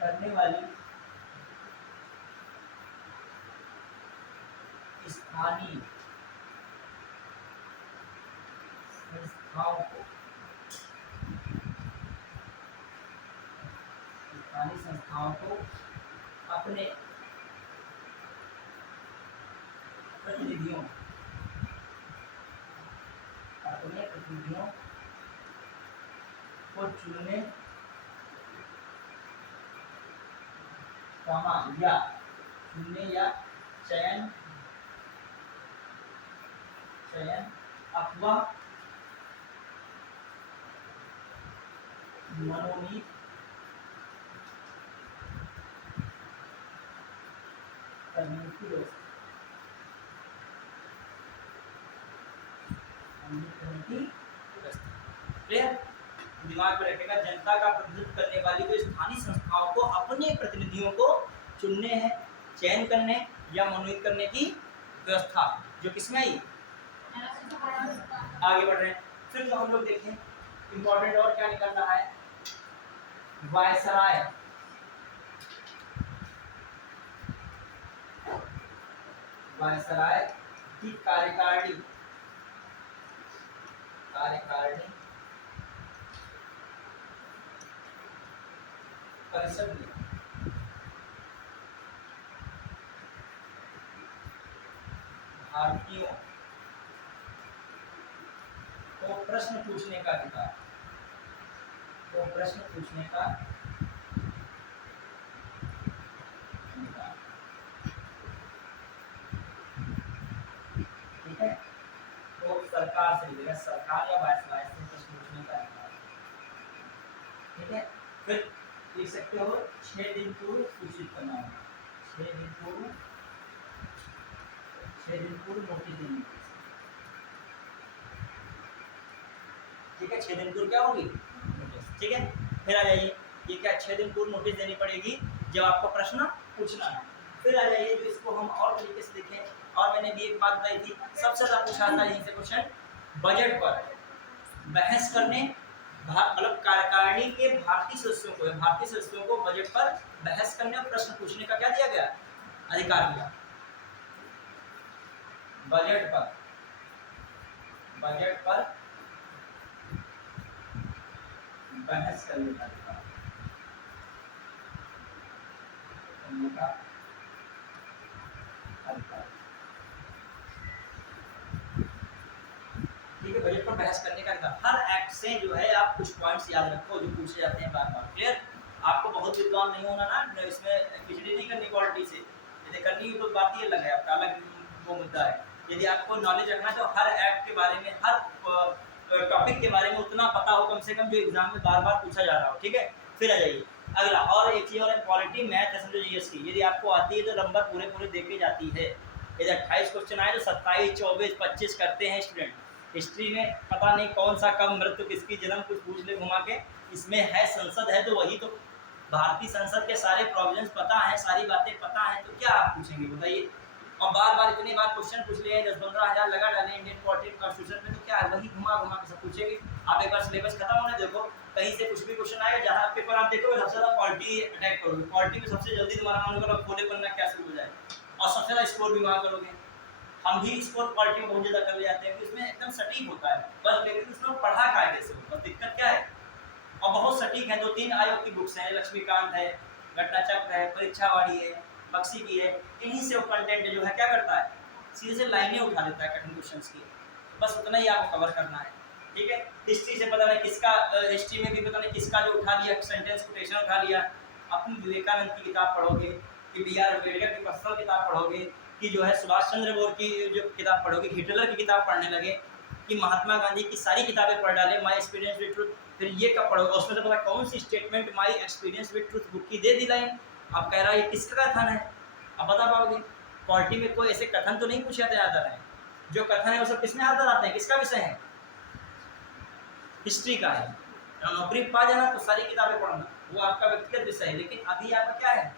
करने वाली स्थानीय संस्थाओं को अपने प्रतिनिधियों को चुनने या चयन अथवा मनोनीत करने की व्यवस्था। क्लियर, दिमाग में रखेगा। जनता का प्रतिनिधित्व करने वाली जो स्थानीय संस्थाओं को अपने प्रतिनिधियों को चुनने हैं, चयन करने या मनोनीत करने की व्यवस्था, जो किसमें आई, आगे बढ़ रहे हैं। फिर जो हम लोग देखें इंपॉर्टेंट और क्या निकल रहा है, वायसराय की कार्यकारिणी परिषद में भारतीयों को प्रश्न पूछने का अधिकार, ठीक है। तो सरकार से मिलेगा, सरकार या वायसराय से प्रश्न पूछने का अधिकार, ठीक है। फिर लिख सकते हो 6 दिन पूर्व सूचित करना होगा, 6 दिन पूर्व नोटिस देनी, ठीक है। 6 दिन पूर्व क्या होगी, नोटिस, ठीक है। फिर आ जाइए, ये क्या 6 दिन पूर्व नोटिस देनी पड़ेगी जब आपको प्रश्न पूछना है। फिर आ जाइए, जो इसको हम और तरीके से देखें, और मैंने भी एक बात बताई थी, सबसे ज़्यादा पूछा था यहीं से क्वेश्चन, बजट पर बहस करने, मतलब कार्यकारिणी के भारतीय सदस्यों को बजट पर बहस करने और प्रश्न पूछने का क्या दिया गया, अधिकार दिया। बजट पर बहस करने का अधिकार, ठीक है। बजट पर बहस करने का अधिकार, हर एक्ट से जो है आप कुछ पॉइंट्स याद रखो जो पूछे जाते हैं बार बार। क्लियर, आपको बहुत विद्वान नहीं होना ना, इसमें पीएचडी नहीं करनी क्वालिटी से, यदि करनी है तो बात ये अलग है, आपका अलग वो मुद्दा है। यदि आपको नॉलेज रखना है तो हर एक्ट के बारे में, हर टॉपिक के बारे में उतना पता हो कम से कम जो एग्जाम में बार बार पूछा जा रहा हो, ठीक है। फिर आ जाइए अगला, और एक चीज़ और है, क्वालिटी मैथ समझो जीएस की, यदि आपको आती है तो नंबर पूरे देके जाती है। यदि 28 क्वेश्चन आए तो 27, 24, 25 करते हैं स्टूडेंट। हिस्ट्री में पता नहीं कौन सा कब मृत्यु किसकी जन्म, कुछ पूछ ले घुमा के, इसमें है संसद है तो वही तो भारतीय संसद के सारे प्रोविजंस पता है, सारी बातें पता है, तो क्या आप पूछेंगे बताइए। और बार बार इतनी बार क्वेश्चन पूछ लिए, 10-15 हज़ार लगा डाले इंडियन कॉन्स्टिट्यूशन में, तो क्या है वही घुमा के सब पूछेंगे। आप एक बार सिलेबस खत्म होने देखो, कहीं से कुछ भी क्वेश्चन आएगा, जहाँ पेपर आप देखोगे सबसे ज़्यादा पॉलिटी अटैक करोगे, पॉलिटी में सबसे जल्दी तुम्हारा मन होगा खोले पन्ना क्या शुरू हो जाए, और सबसे ज़्यादा स्कोर भी वहाँ करोगे। हम भी स्कोर क्वालिटी में बहुत ज़्यादा कर ले जाते हैं, तो इसमें एकदम सटीक होता है बस, लेकिन उसमें पढ़ा कायदे से, बस दिक्कत क्या है। और बहुत सटीक है, 2-3 आयोग की बुक्स हैं, लक्ष्मीकांत है, घटना चक्र है, परीक्षावाड़ी है, बख्शी की है, इन्हीं से वो कंटेंट जो है क्या करता है, सीधे से लाइनें उठा देता है कठिन क्वेश्चंस की। बस उतना ही आपको कवर करना है, ठीक है। हिस्ट्री से पता नहीं किसका, हिस्ट्री में भी पता नहीं किसका जो उठा लिया सेंटेंस कोटेशन उठा लिया। अपनी विवेकानंद की किताब पढ़ोगे, कि बी आर अम्बेडकर की पर्सनल किताब पढ़ोगे, कि जो है सुभाष चंद्र बोस की जो किताब पढ़ोगे, हिटलर की किताब पढ़ने लगे, कि महात्मा गांधी की सारी किताबें पढ़ डाले, माई एक्सपीरियंस विद ट्रूथ, फिर ये कब पढ़ोगे, उसमें तो पता कौन सी statement my experience with truth book की दे दी लाइन, आप कह रहा है ये किसका कथन है, आप बता पाओगे। पॉलिटी में कोई ऐसे कथन तो नहीं पूछे जाते आदर है, जो कथन है वो सब किसमें आदर आते हैं, किसका विषय है, हिस्ट्री का है। नौकरी पा जाना तो सारी किताबें पढ़ना वो आपका व्यक्तिगत विषय है, लेकिन अभी आपका क्या है,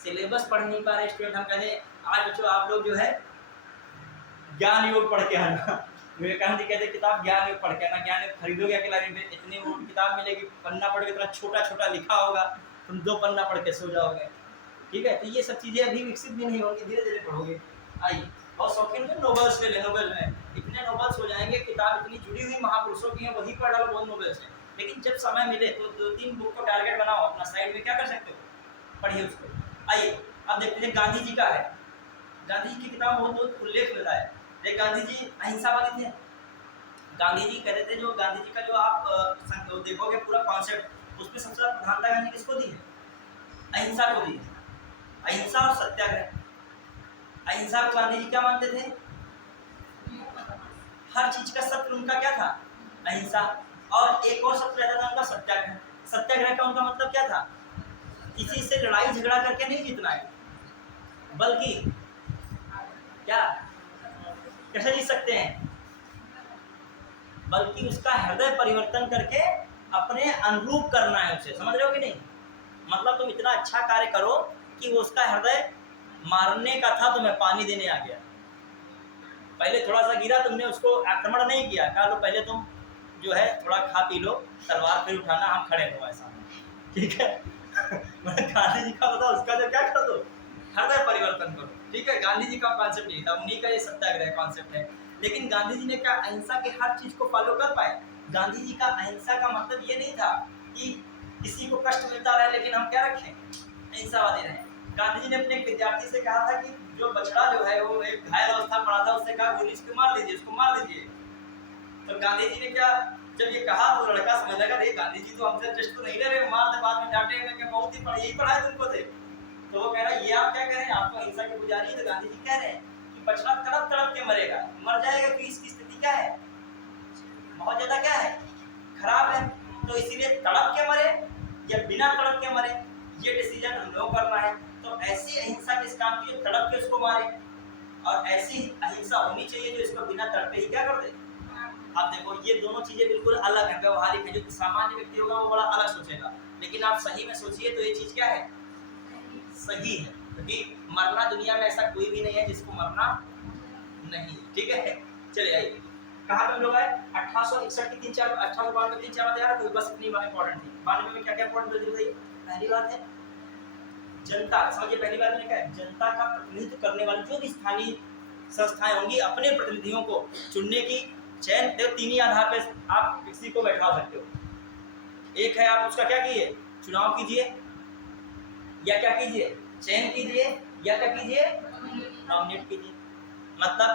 सिलेबस पढ़ नहीं पा रहे स्टूडेंट। हम कहते हैं आज बच्चों आप लोग जो है ज्ञान योग पढ़ के आना, विवेकानंद जी कहते किताब ज्ञान योग पढ़ के आना, ज्ञान योग खरीदोगे अकेला में इतनी वो किताब मिलेगी, पन्ना पढ़ के इतना छोटा छोटा लिखा होगा, तुम 2 पन्ना पढ़ के सो जाओगे, ठीक है। तो ये सब चीज़ें अभी विकसित भी नहीं होंगी, धीरे धीरे पढ़ोगे। आइए, और शौकीन में नोबल्स ले लें, नोबेल में इतने नोबल्स हो जाएंगे, किताब इतनी जुड़ी हुई महापुरुषों की है, वही पढ़ डालो बहुत नोबल्स है। लेकिन जब समय मिले तो 2-3 बुक को टारगेट बनाओ, अपना साइड में क्या कर सकते हो, पढ़िए उसको। आइए अब देखते हैं गांधी जी का है, गांधी जी की किताब बहुत उल्लेख मिल रहा है। देख गांधी जी अहिंसावादी थे। गांधी जी कहते थे, जो गांधी जी का जो आप देखोगे पूरा कॉन्सेप्ट, उसमें सबसे ज्यादा प्रधानता गांधी किसको दी है, अहिंसा को दी है, अहिंसा और सत्याग्रह। अहिंसा को गांधी जी क्या मानते थे, हर चीज का शत्रु उनका क्या था, अहिंसा। और एक और शत्रु रहता था उनका सत्याग्रह। सत्याग्रह का उनका मतलब क्या था, किसी से लड़ाई झगड़ा करके नहीं जीतना है, बल्कि क्या कैसे जीत सकते हैं, बल्कि उसका हृदय परिवर्तन करके अपने अनुरूप करना है उसे, समझ रहे हो कि नहीं। मतलब तुम इतना अच्छा कार्य करो कि वो उसका हृदय मारने का था, तुम्हें पानी देने आ गया, पहले थोड़ा सा गिरा, तुमने उसको आक्रमण नहीं किया, कहा लो पहले तुम जो है थोड़ा खा पी लो, तलवार फिर उठाना, हम खड़े हो ऐसा, ठीक है। गांधी जी का बताओ, उसका जो क्या कर दो, हृदय परिवर्तन करो, ठीक है। गांधी जी का कॉन्सेप्ट नहीं था, उन्हीं का ये सत्याग्रह कॉन्सेप्ट है। लेकिन गांधी जी ने क्या अहिंसा के हर चीज को फॉलो कर पाए। गांधी जी का अहिंसा का मतलब ये नहीं था कि किसी को कष्ट मिलता रहे लेकिन हम क्या रखें, अहिंसावादी रहें। गांधी जी ने अपने विद्यार्थी से कहा था कि जो बछड़ा जो है वो एक घायल अवस्था में पड़ा था, उससे कहा गोली से मार दीजिए, उसको मार दीजिए। तो गांधी जी ने क्या, जब ये कहा तो लड़का समझ लगा अरे गांधी जी तो हमसे टेस्ट तो नहीं ले रहे, मार दे बाद में डांटेंगे कि बहुत ही यही पढ़ाया तुमको थे। तो वो कह रहा है ये आप क्या कह रहे हैं, आप तो अहिंसा के पुजारी। तो गांधी जी कह रहे हैं कि बछड़ा तड़प तड़प के मरेगा, मर जाएगा, कि इसकी स्थिति क्या है, बहुत ज्यादा क्या है, खराब है। तो इसीलिए तड़प के मरे या बिना तड़प के मरे, ये डिसीजन हम लोग करना है। तो ऐसी अहिंसा किस काम की, जो तड़प के उसको मारे, और ऐसी अहिंसा होनी चाहिए जो इसको बिना तड़पे ही क्या कर दे। आप देखो ये दोनों चीजें बिल्कुल अलग है, व्यवहारिक है। जो सामान्य व्यक्ति होगा वो बड़ा अलग सोचेगा, लेकिन आप सही में सोचिए तो ये चीज क्या है, सही है। क्योंकि मरना दुनिया में ऐसा कोई भी नहीं है जिसको मरना नहीं, ठीक है। चलिए आइए, कहाँ पे हम लोग आए, 1861 की 3-4, 1892 3-4 बात यार, तो बस इतनी बात इंपॉर्टेंट थी। 92 में क्या क्या इंपॉर्टेंट थी बताइए। पहली बात है जनता, समझिए पहली बात मैंने क्या है, जनता का प्रतिनिधित्व करने वाली जो भी स्थानीय संस्थाएं होंगी, अपने प्रतिनिधियों को चुनने की चयन 3 ही आधार पे आप किसी को बैठा सकते हो। एक है आप उसका क्या कीजिए, चुनाव कीजिए, या क्या कीजिए, चयन कीजिए, या क्या कीजिए, नॉमिनेट कीजिए। मतलब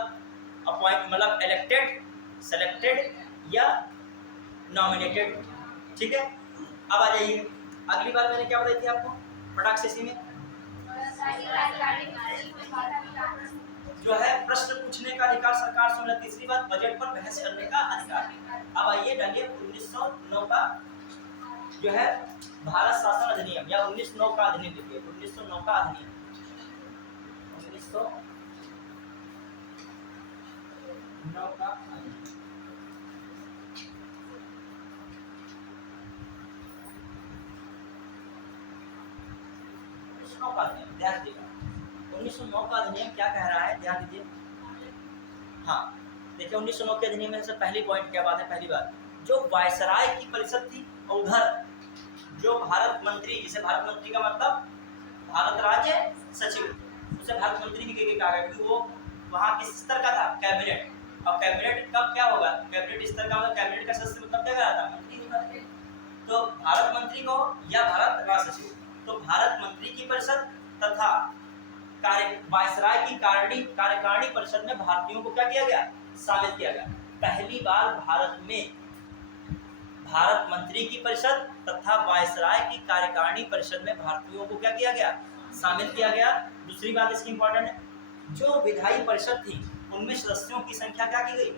अपॉइंट, मतलब इलेक्टेड, सेलेक्टेड या नॉमिनेटेड, ठीक है। अब आ जाइए, अगली बात मैंने क्या बताई थी आपको पटाख से में, जो है प्रश्न पूछने का अधिकार सरकार से। तीसरी बात बजट पर बहस करने का अधिकार। अब आइए डालिए 1909 का जो है भारत शासन अधिनियम, या 1909 का अधिनियम लिखिए, 1909 का अधिनियम, 1909 का अधिनियम। ध्यान दीजिएगा 1909 का अधिनियम क्या कह रहा है, ध्यान दीजिए। हाँ देखिए 1909 के अधिनियम में से पहली पॉइंट क्या बात है, पहली बात जो वायसराय की परिषद थी, और उधर जो भारत मंत्री, जिसे भारत मंत्री का मतलब भारत राज्य सचिव, उसे भारत मंत्री भी कहा गया क्योंकि वो वहाँ किस स्तर का था, कैबिनेट। और कैबिनेट कब क्या होगा, कैबिनेट स्तर का मतलब कैबिनेट का सदस्य मतलब क्या कहा था, मंत्री होता है। तो भारत मंत्री को या भारत राज्य सचिव, तो भारत मंत्री की परिषद तथा वायसराय की कार्यकारिणी परिषद में भारतीयों को क्या किया गया, शामिल किया गया। पहली बार भारत में भारत मंत्री की परिषद तथा वायसराय की कार्यकारिणी परिषद में भारतीयों को क्या किया गया, शामिल किया गया। दूसरी बात इसकी इंपॉर्टेंट है, जो विधायी परिषद थी उनमें सदस्यों की संख्या क्या की गई,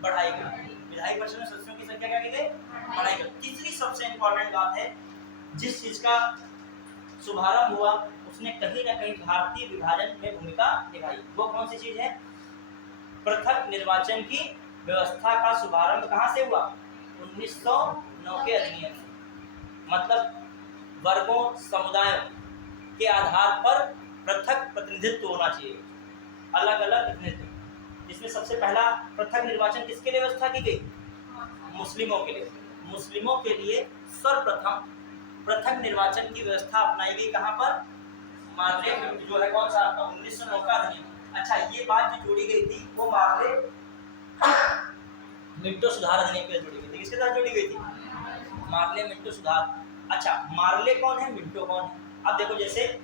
बढ़ाई गई। विधायी परिषद में सदस्यों की संख्या क्या की गई, बढ़ाई गई। तीसरी सबसे इंपॉर्टेंट बात है, जिस चीज का शुभारंभ हुआ उसने कहीं ना कहीं भारतीय विभाजन में भूमिका निभाई। वो कौन सी चीज है, पृथक निर्वाचन की व्यवस्था का शुभारंभ कहां से हुआ, 1909 के अधिनियम से। मतलब वर्गों समुदायों के आधार पर पृथक प्रतिनिधित्व होना चाहिए, अलग अलग प्रतिनिधित्व। इसमें सबसे पहला पृथक निर्वाचन किसके लिए व्यवस्था की गई, मुस्लिमों के लिए। मुस्लिमों के लिए सर्वप्रथम पृथक निर्वाचन की व्यवस्था अपनाई गई कहां पर, मार्ले जो है कौन सा, 1909 का अधिनियम। अच्छा, ये बात जो जोड़ी गई थी वो मार्ले मिंटो सुधार अधिनियम के जोड़ी गई थी। किसके साथ जोड़ी गई थी, मार्ले मिंटो सुधार। अच्छा, मार्ले कौन है, मिंटो कौन है। अब देखो, जैसे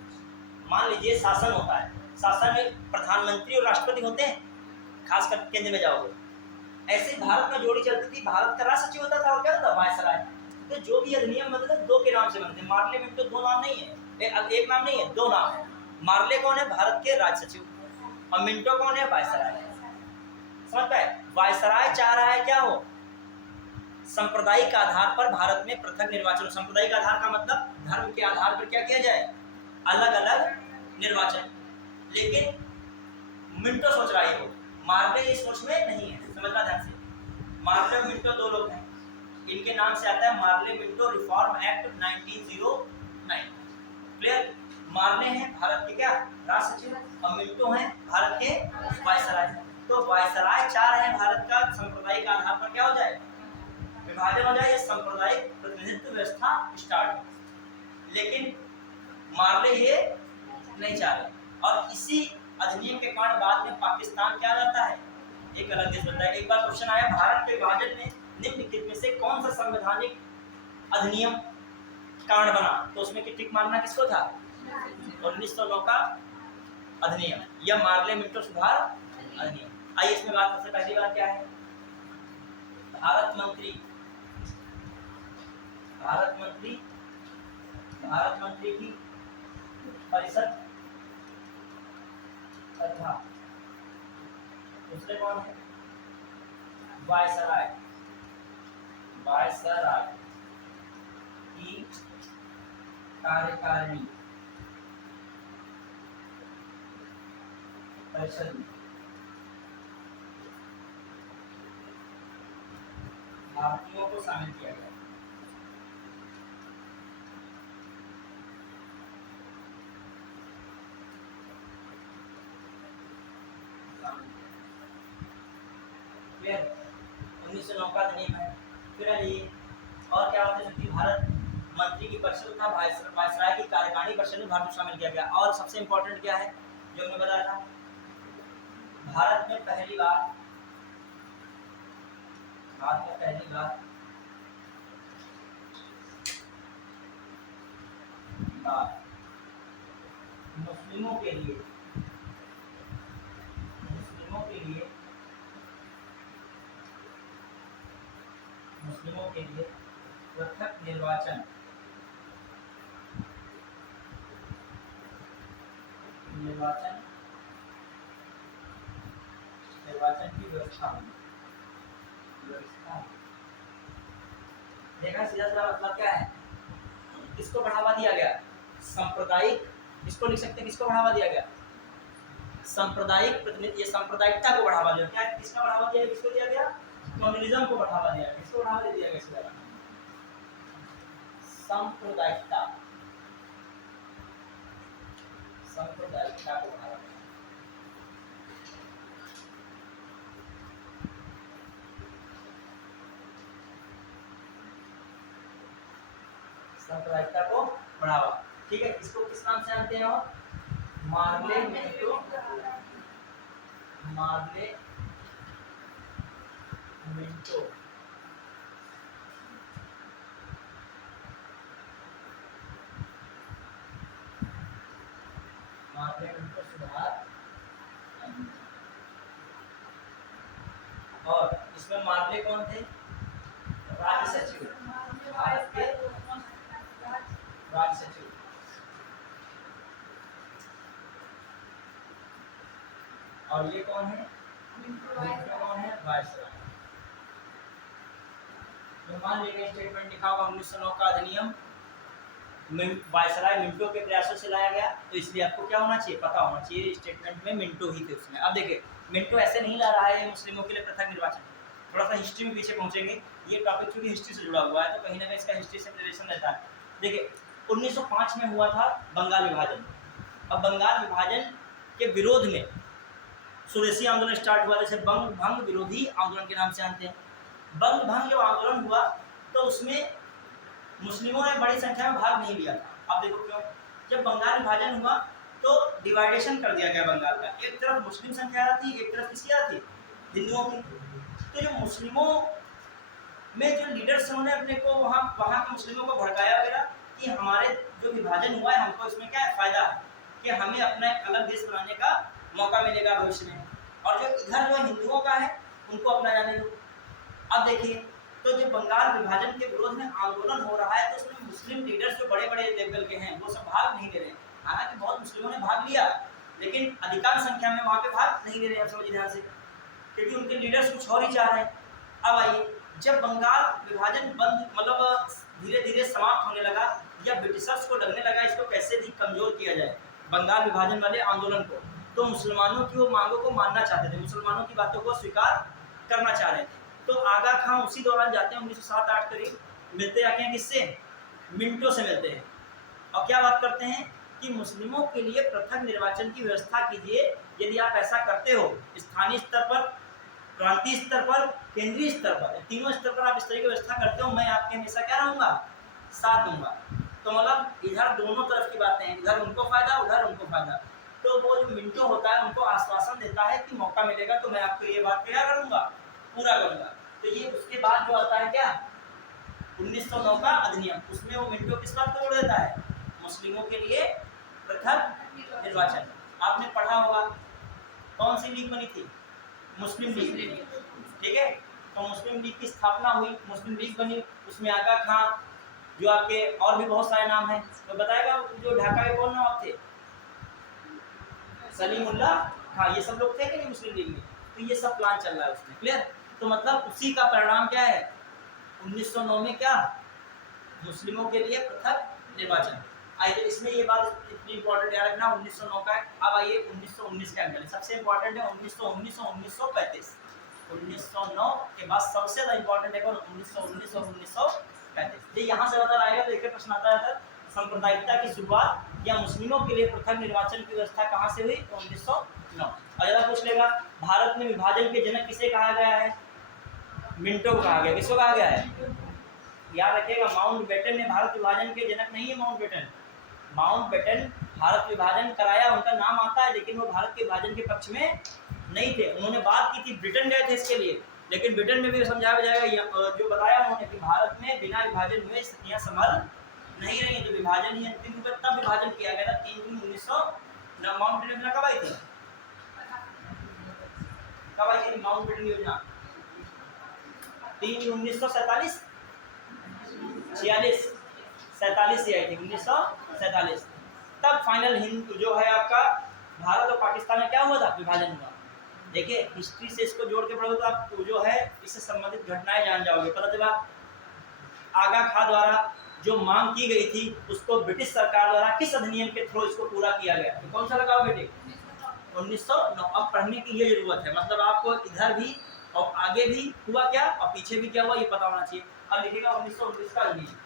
मान लीजिए शासन होता है, शासन में प्रधानमंत्री और राष्ट्रपति होते हैं, खासकर केंद्र में जाओगे। ऐसे भारत में जोड़ी चलती थी, भारत का राष्ट्र सचिव होता था और क्या होता, वायसराय। तो जो भी अधिनियम बनते थे दो के नाम से बनते थे। मार्ले मिंटो दो नाम नहीं है, एक नाम नहीं है, दो नाम है। मार्ले कौन है, भारत के राज सचिव, और मिंटो कौन है, वायसराय। समझ पाए, वायसराय चाह रहा है क्या हो, सांप्रदायिक आधार पर भारत में पृथक निर्वाचन। सांप्रदायिक आधार का मतलब धर्म के आधार पर क्या किया जाए, अलग अलग निर्वाचन। लेकिन मिंटो सोच रहा है, मार्ले इस सोच में नहीं है। समझना ध्यान से, मार्ले और मिंटो दो लोग हैं, इनके नाम से आता है Morley Minto reform act 1909। Clear. Morley हैं भारत के क्या, राष्ट्र सचिव, और मिंटो हैं भारत के वायसराय। तो वायसराय चाह रहे हैं भारत का सांप्रदायिक आधार पर क्या हो जाए, विभाजन हो जाए, ये सांप्रदायिक प्रतिनिधित्व व्यवस्था स्टार्ट हो। लेकिन मार्ले ये नहीं चाह रहे, और इसी अधिनियम के कारण बाद में पाकिस्तान क्या जाता है, एक अलग देश बनता है। एक बार क्वेश्चन आया, भारत के विभाजन में निम्नलिखित में से कौन सा संवैधानिक अधिनियम कारण बना, तो उसमें टिक मारना किसको था, 1909 का अधिनियम, या मार्ले मिंटो सुधार अधिनियम। आइए इसमें बात, सबसे पहली बात क्या है, भारत मंत्री की परिषद तथा दूसरे कौन है, वायसराय की कार्यकारिणी परिषद में भारतीयों को शामिल किया गया। क्लियर, 1909 का अधिनियम है। फिर आइए और क्या होता है, भारत मंत्री की परिषद तथा वायसराय की कार्यकारिणी परिषद में भारत को शामिल किया गया। और सबसे इंपॉर्टेंट क्या है जो हमने बताया था, भारत में पहली बार मुस्लिमों के लिए पृथक निर्वाचन की व्यवस्था। देखा सीधा सीधा मतलब क्या है, किसको बढ़ावा दिया गया, सांप्रदायिक, इसको लिख सकते हैं, किसको बढ़ावा दिया गया, सांप्रदायिक प्रतिनिधि, ये सांप्रदायिकता को बढ़ावा दिया। क्या, किसका बढ़ावा दिया, किसको दिया गया, कम्युनिज्म को बढ़ावा दिया। किसको बढ़ावा दिया गया, इसके द्वारा सांप्रदायिकता को बढ़ावा दिया। सांप्रदायिकता को बढ़ावा, ठीक है। इसको किस नाम से जानते हैं, और मार्ले मिंटो पार्लियामेंट को सुधार और इसमें मार्ले कौन थे? राज्य सचिव, भारत के राज्य सचिव। और ये कौन है? कौन है? वायसराय। तो मान लीजिए स्टेटमेंट लिखा होगा 1909 का अधिनियम वायसराय मिंटो के प्रयासों से लाया गया, तो इसलिए आपको क्या होना चाहिए? पता होना चाहिए स्टेटमेंट में मिंटो ही थे उसमें। अब देखिए मिंटो ऐसे नहीं ला रहा है मुस्लिमों के लिए पृथक निर्वाचन। थोड़ा सा हिस्ट्री में पीछे पहुंचेंगे, ये टॉपिक चूंकि हिस्ट्री से जुड़ा हुआ है तो कहीं ना कहीं इसका हिस्ट्री से रिलेशन रहता है। देखिए 1905 में हुआ था बंगाल विभाजन। अब बंगाल विभाजन के विरोध में स्वदेशी आंदोलन स्टार्ट हुआ, जैसे बंग भंग विरोधी आंदोलन के नाम से जानते हैं। बंग भंग जब आंदोलन हुआ तो उसमें मुस्लिमों ने बड़ी संख्या में भाग नहीं लिया था। अब देखो क्यों? जब बंगाल विभाजन हुआ तो डिवाइडेशन कर दिया गया बंगाल का, एक तरफ मुस्लिम संख्या थी, एक तरफ किसकी थी? हिंदुओं की। तो जो मुस्लिमों में जो लीडर्स उन्होंने अपने को वहाँ के मुस्लिमों को भड़काया गया कि हमारे जो विभाजन हुआ है हमको इसमें क्या फायदा है कि हमें अपना एक अलग देश बनाने का मौका मिलेगा भविष्य में, और जो इधर जो हिंदुओं का है उनको अपना जाने दो। अब देखिए तो जो बंगाल विभाजन के विरोध में आंदोलन हो रहा है तो उसमें मुस्लिम लीडर्स जो बड़े बड़े लेवल के हैं वो सब भाग नहीं ले रहे हैं। हालांकि बहुत मुस्लिमों ने भाग लिया लेकिन अधिकांश संख्या में वहाँ पे भाग नहीं ले रहे हैं, समझिए ध्यान से, क्योंकि उनके लीडर्स कुछ और ही चाह रहे हैं। अब आइए जब बंगाल विभाजन बंद मतलब धीरे धीरे समाप्त होने लगा या ब्रिटिशर्स को लगने लगा इसको कैसे भी कमजोर किया जाए बंगाल विभाजन वाले आंदोलन को, तो मुसलमानों की वो मांगों को मानना चाहते थे, मुसलमानों की बातों को स्वीकार करना चाह रहे थे। तो आगा खां उसी दौरान जाते हैं 1907-8 करीब, मिलते आके हैं किससे? मिंटो से मिलते हैं और क्या बात करते हैं कि मुस्लिमों के लिए पृथक निर्वाचन की व्यवस्था कीजिए। यदि आप ऐसा करते हो स्थानीय स्तर पर, प्रांतीय स्तर पर, केंद्रीय स्तर पर, तीनों स्तर पर आप इस तरह की व्यवस्था करते हो, मैं आपके हमेशा क्या रहूँगा? साथ दूंगा। तो मतलब इधर दोनों तरफ की बातें हैं, इधर उनको फायदा उधर उनको फायदा। तो वो जो मिंटो होता है उनको आश्वासन देता है कि मौका मिलेगा तो मैं आपको ये बात क्या करूँगा? पूरा करूँगा। तो ये उसके बाद जो आता है क्या? 1909 का अधिनियम, उसमें वो मिंटो किस बात को जोड़ देता है? मुस्लिमों के लिए पृथक निर्वाचन। आपने पढ़ा होगा कौन सी लीग बनी थी? मुस्लिम लीग, ठीक है। तो मुस्लिम लीग की स्थापना हुई, मुस्लिम लीग बनी, उसमें आगा खां, जो आपके और भी बहुत सारे नाम हैं, तो बताएगा जो ढाका के कौन नवाब थे? सलीमुल्लाह खां, ये सब लोग थे कि नहीं मुस्लिम लीग में? तो ये सब प्लान चल रहा है उसमें, क्लियर। तो मतलब उसी का परिणाम क्या है? 1909 में क्या? मुस्लिमों के लिए पृथक निर्वाचन। आइए इसमें ये बात इतनी इंपॉर्टेंट याद रखना 1909 का। अब आइए 1919 का एंगल सबसे इंपॉर्टेंट है, 1919 और 1935। 1909 के बाद सबसे ज़्यादा इंपॉर्टेंट है 1919 और 1935। ये यहाँ से बता आएगा तो एक प्रश्न आता है, सांप्रदायिकता की शुरुआत या मुस्लिमों के लिए पृथक निर्वाचन की व्यवस्था कहाँ से हुई? तो 1909। और ज़्यादा पूछ लेगा भारत में विभाजन के जनक किसे कहा गया है? मिंटो को कहा गया। किसको कहा गया है? याद रखिएगा माउंट बेटन ने भारत विभाजन के जनक नहीं है। माउंट बेटन भारत विभाजन कराया, उनका नाम आता है, लेकिन वो भारत के विभाजन के पक्ष में नहीं थे। उन्होंने बात की थी, ब्रिटेन गए थे इसके लिए, लेकिन ब्रिटेन में भी समझाया जाएगा जो बताया उन्होंने कि भारत में बिना विभाजन हुए स्थितियाँ संभल नहीं रही। जो विभाजन ही अंतिम रूप तब विभाजन किया गया था 3 जून 1909। माउंट बेटन कब आई थी? कब आई थी माउंट बेटन योजना? 3 जून 1947, 46, 47 से आई थी 1947। तब फाइनल हिंद जो है आपका भारत और पाकिस्तान में क्या हुआ था? विभाजन हुआ। देखिए हिस्ट्री से इसको जोड़ के पढ़ोगे तो आप जो है इससे संबंधित घटनाएं जान जाओगे। पता चला आगा खां द्वारा जो मांग की गई थी उसको ब्रिटिश सरकार द्वारा किस अधिनियम के थ्रू इसको पूरा किया गया? तो कौन सा लगाओ बेटे? 1909। अब पढ़ने की ये जरूरत है, मतलब आपको इधर भी और आगे भी हुआ क्या और पीछे भी क्या हुआ ये पता होना चाहिए। अब लिखिएगा 1919 का अधिनियम,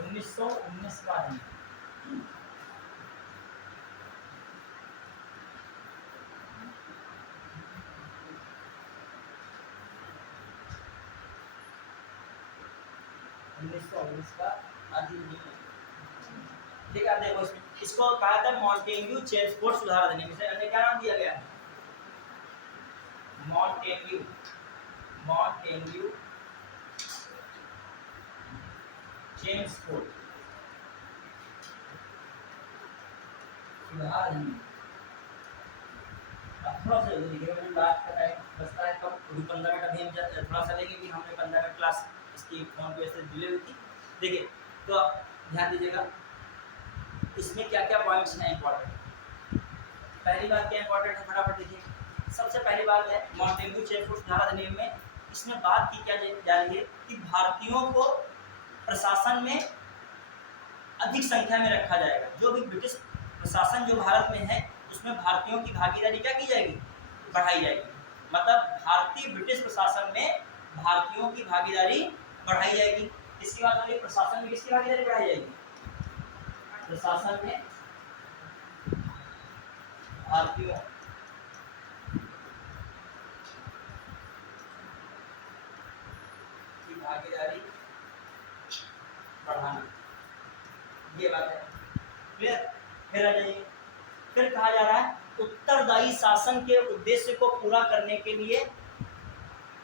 1919 का अधिनियम। का अधिनियम, ठीक है। देखो इसको कहा था मॉन्टेग्यू चेम्सफोर्ड सुधार अधिनियम। इसे अन्य क्या नाम दिया गया? मॉन्टेग्यू चेम्सफोर्ड सुधार अधिनियम। अब थोड़ा सा देखिए, मुझे लास्ट का टाइम बचता है, कब अभी 15 मिनट अभी हम थोड़ा सा लेंगे कि हमने 15 मिनट क्लास इसकी फोन पे से डिले हुई थी। देखिए तो आप ध्यान दीजिएगा इसमें क्या क्या पॉइंट्स हैं इंपॉर्टेंट। पहली बात क्या इंपॉर्टेंट है, फटाफट देखिए। सबसे पहली बात है मॉन्टेग्यू चेयरफुट सुधार अधिनियम में इसमें बात की क्या जा रही है कि भारतीयों को प्रशासन में अधिक संख्या में रखा जाएगा। जो भी ब्रिटिश प्रशासन जो भारत में है उसमें भारतीयों की भागीदारी क्या की जाएगी, बढ़ाई जाएगी। मतलब भारतीय ब्रिटिश प्रशासन में भारतीयों की भागीदारी बढ़ाई जाएगी। किसकी बात हो रही है, प्रशासन में किसकी भागीदारी बढ़ाई जाएगी, प्रशासन में भारतीयों की भागीदारी बढ़ाना, ये बात है क्लियर। फिर आ जाइए, फिर कहा जा रहा है उत्तरदायी शासन के उद्देश्य को पूरा करने के लिए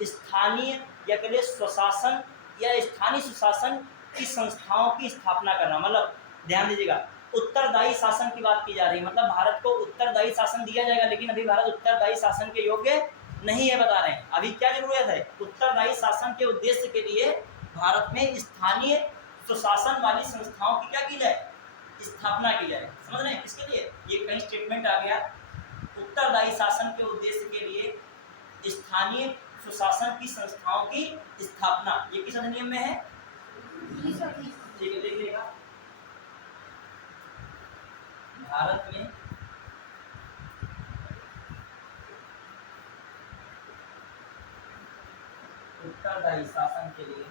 स्थानीय या कहिए स्वशासन या स्थानीय सुशासन की संस्थाओं की स्थापना करना। मतलब ध्यान दीजिएगा उत्तरदायी शासन की बात की जा रही है, मतलब भारत को उत्तरदायी शासन दिया जाएगा, लेकिन अभी भारत उत्तरदायी शासन के योग्य नहीं है, बता रहे हैं। अभी क्या जरूरत है, उत्तरदायी शासन के उद्देश्य के लिए भारत में स्थानीय सुशासन वाली संस्थाओं की क्या की जाए, स्थापना की जाए। समझ रहे हैं किसके लिए, ये कहीं स्टेटमेंट आ गया उत्तरदायी शासन के उद्देश्य के लिए स्थानीय सुशासन की संस्थाओं की स्थापना, ये किस अधिनियम में है, ठीक है देखिएगा भारत में उत्तरदायी शासन के लिए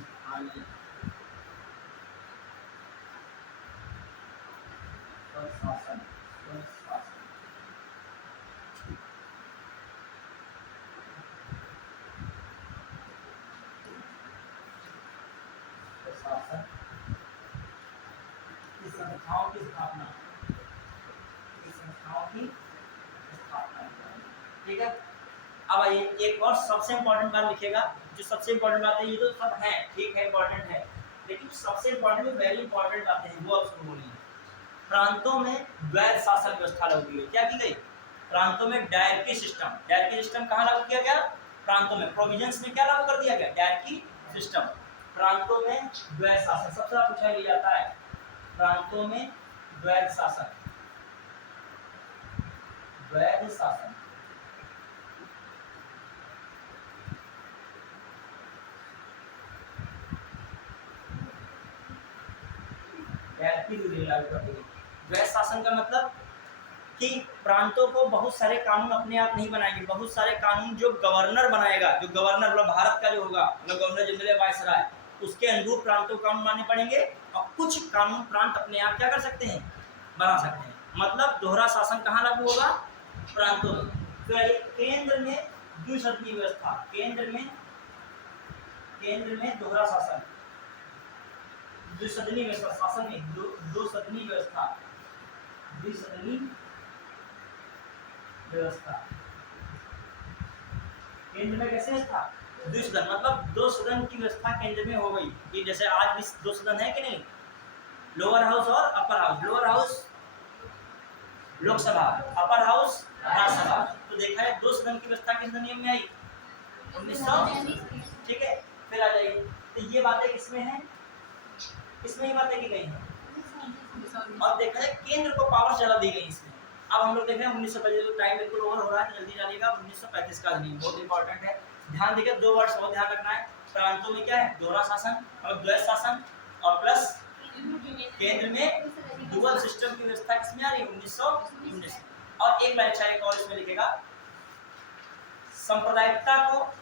स्थानीय स्वशासन की संस्थाओं की स्थापना, ठीक है। अब आइए एक और सबसे इम्पोर्टेंट बात लिखिएगा, जो सबसे इम्पोर्टेंट बात है, ये तो सब है ठीक है इम्पोर्टेंट है, लेकिन सबसे इम्पोर्टेंट जो वेरी इंपॉर्टेंट बातें हैं वो आपको बोलनी है। प्रांतों में द्वैध शासन व्यवस्था लागू की गई, क्या की गई, प्रांतों में डायरकी सिस्टम। डायरकी सिस्टम कहाँ लागू किया गया, प्रांतों में। प्रोविजंस में क्या लागू कर दिया गया, डायरकी सिस्टम। प्रांतों में द्वैध शासन सबसे ज्यादा पूछा ही जाता है, प्रांतों में द्वैध शासन, द्वैध शासन। द्वैध शासन का मतलब कि प्रांतों को बहुत सारे कानून अपने आप नहीं बनाएंगे, बहुत सारे कानून जो गवर्नर बनाएगा, जो गवर्नर मतलब भारत का जो होगा, मतलब गवर्नर जनरल वायसराय, उसके अनुरूप प्रांतों को कानून मानने पड़ेंगे, और कुछ कानून प्रांत अपने आप क्या कर सकते हैं, बना सकते हैं। मतलब दोहरा शासन कहाँ लागू होगा, प्रांतों में। तो केंद्र में द्विसदनीय व्यवस्था, केंद्र में दोहरा शासन, द्विसदनीय व्यवस्था, शासन में दो सदनी व्यवस्था, द्विसदनी व्यवस्था। केंद्र में कैसे था, द्विसदन, मतलब दो सदन की व्यवस्था केंद्र में हो गई, कि जैसे आज भी दो सदन है कि नहीं, लोअर हाउस और upper house. Lower house Lok Sabha, upper house Rajya Sabha. तो देखा है दो सदन की व्यवस्था किस अधिनियम में आई, 1900, ठीक है। फिर आ जाइए, तो ये बातें किसमें है, इसमें ही बातें की गई हैं। और देखा जाए केंद्र को पावर ज्यादा दी गई इसमें। अब हम लोग देख रहे हैं 1935, टाइम बिल्कुल ओवर हो रहा है, जल्दी जानिएगा। 1935 का अधिनियम बहुत इंपॉर्टेंट है, ध्यान देखिए, दो वर्ड्स बहुत ध्यान रखना है। प्रांतों में क्या है, दोहरा शासन और द्वैध शासन, और प्लस केंद्र में डुअल सिस्टम की व्यवस्था किसमें आ रही है, 1919। और एक लाइन एक और इसमें लिखेगा, सांप्रदायिकता को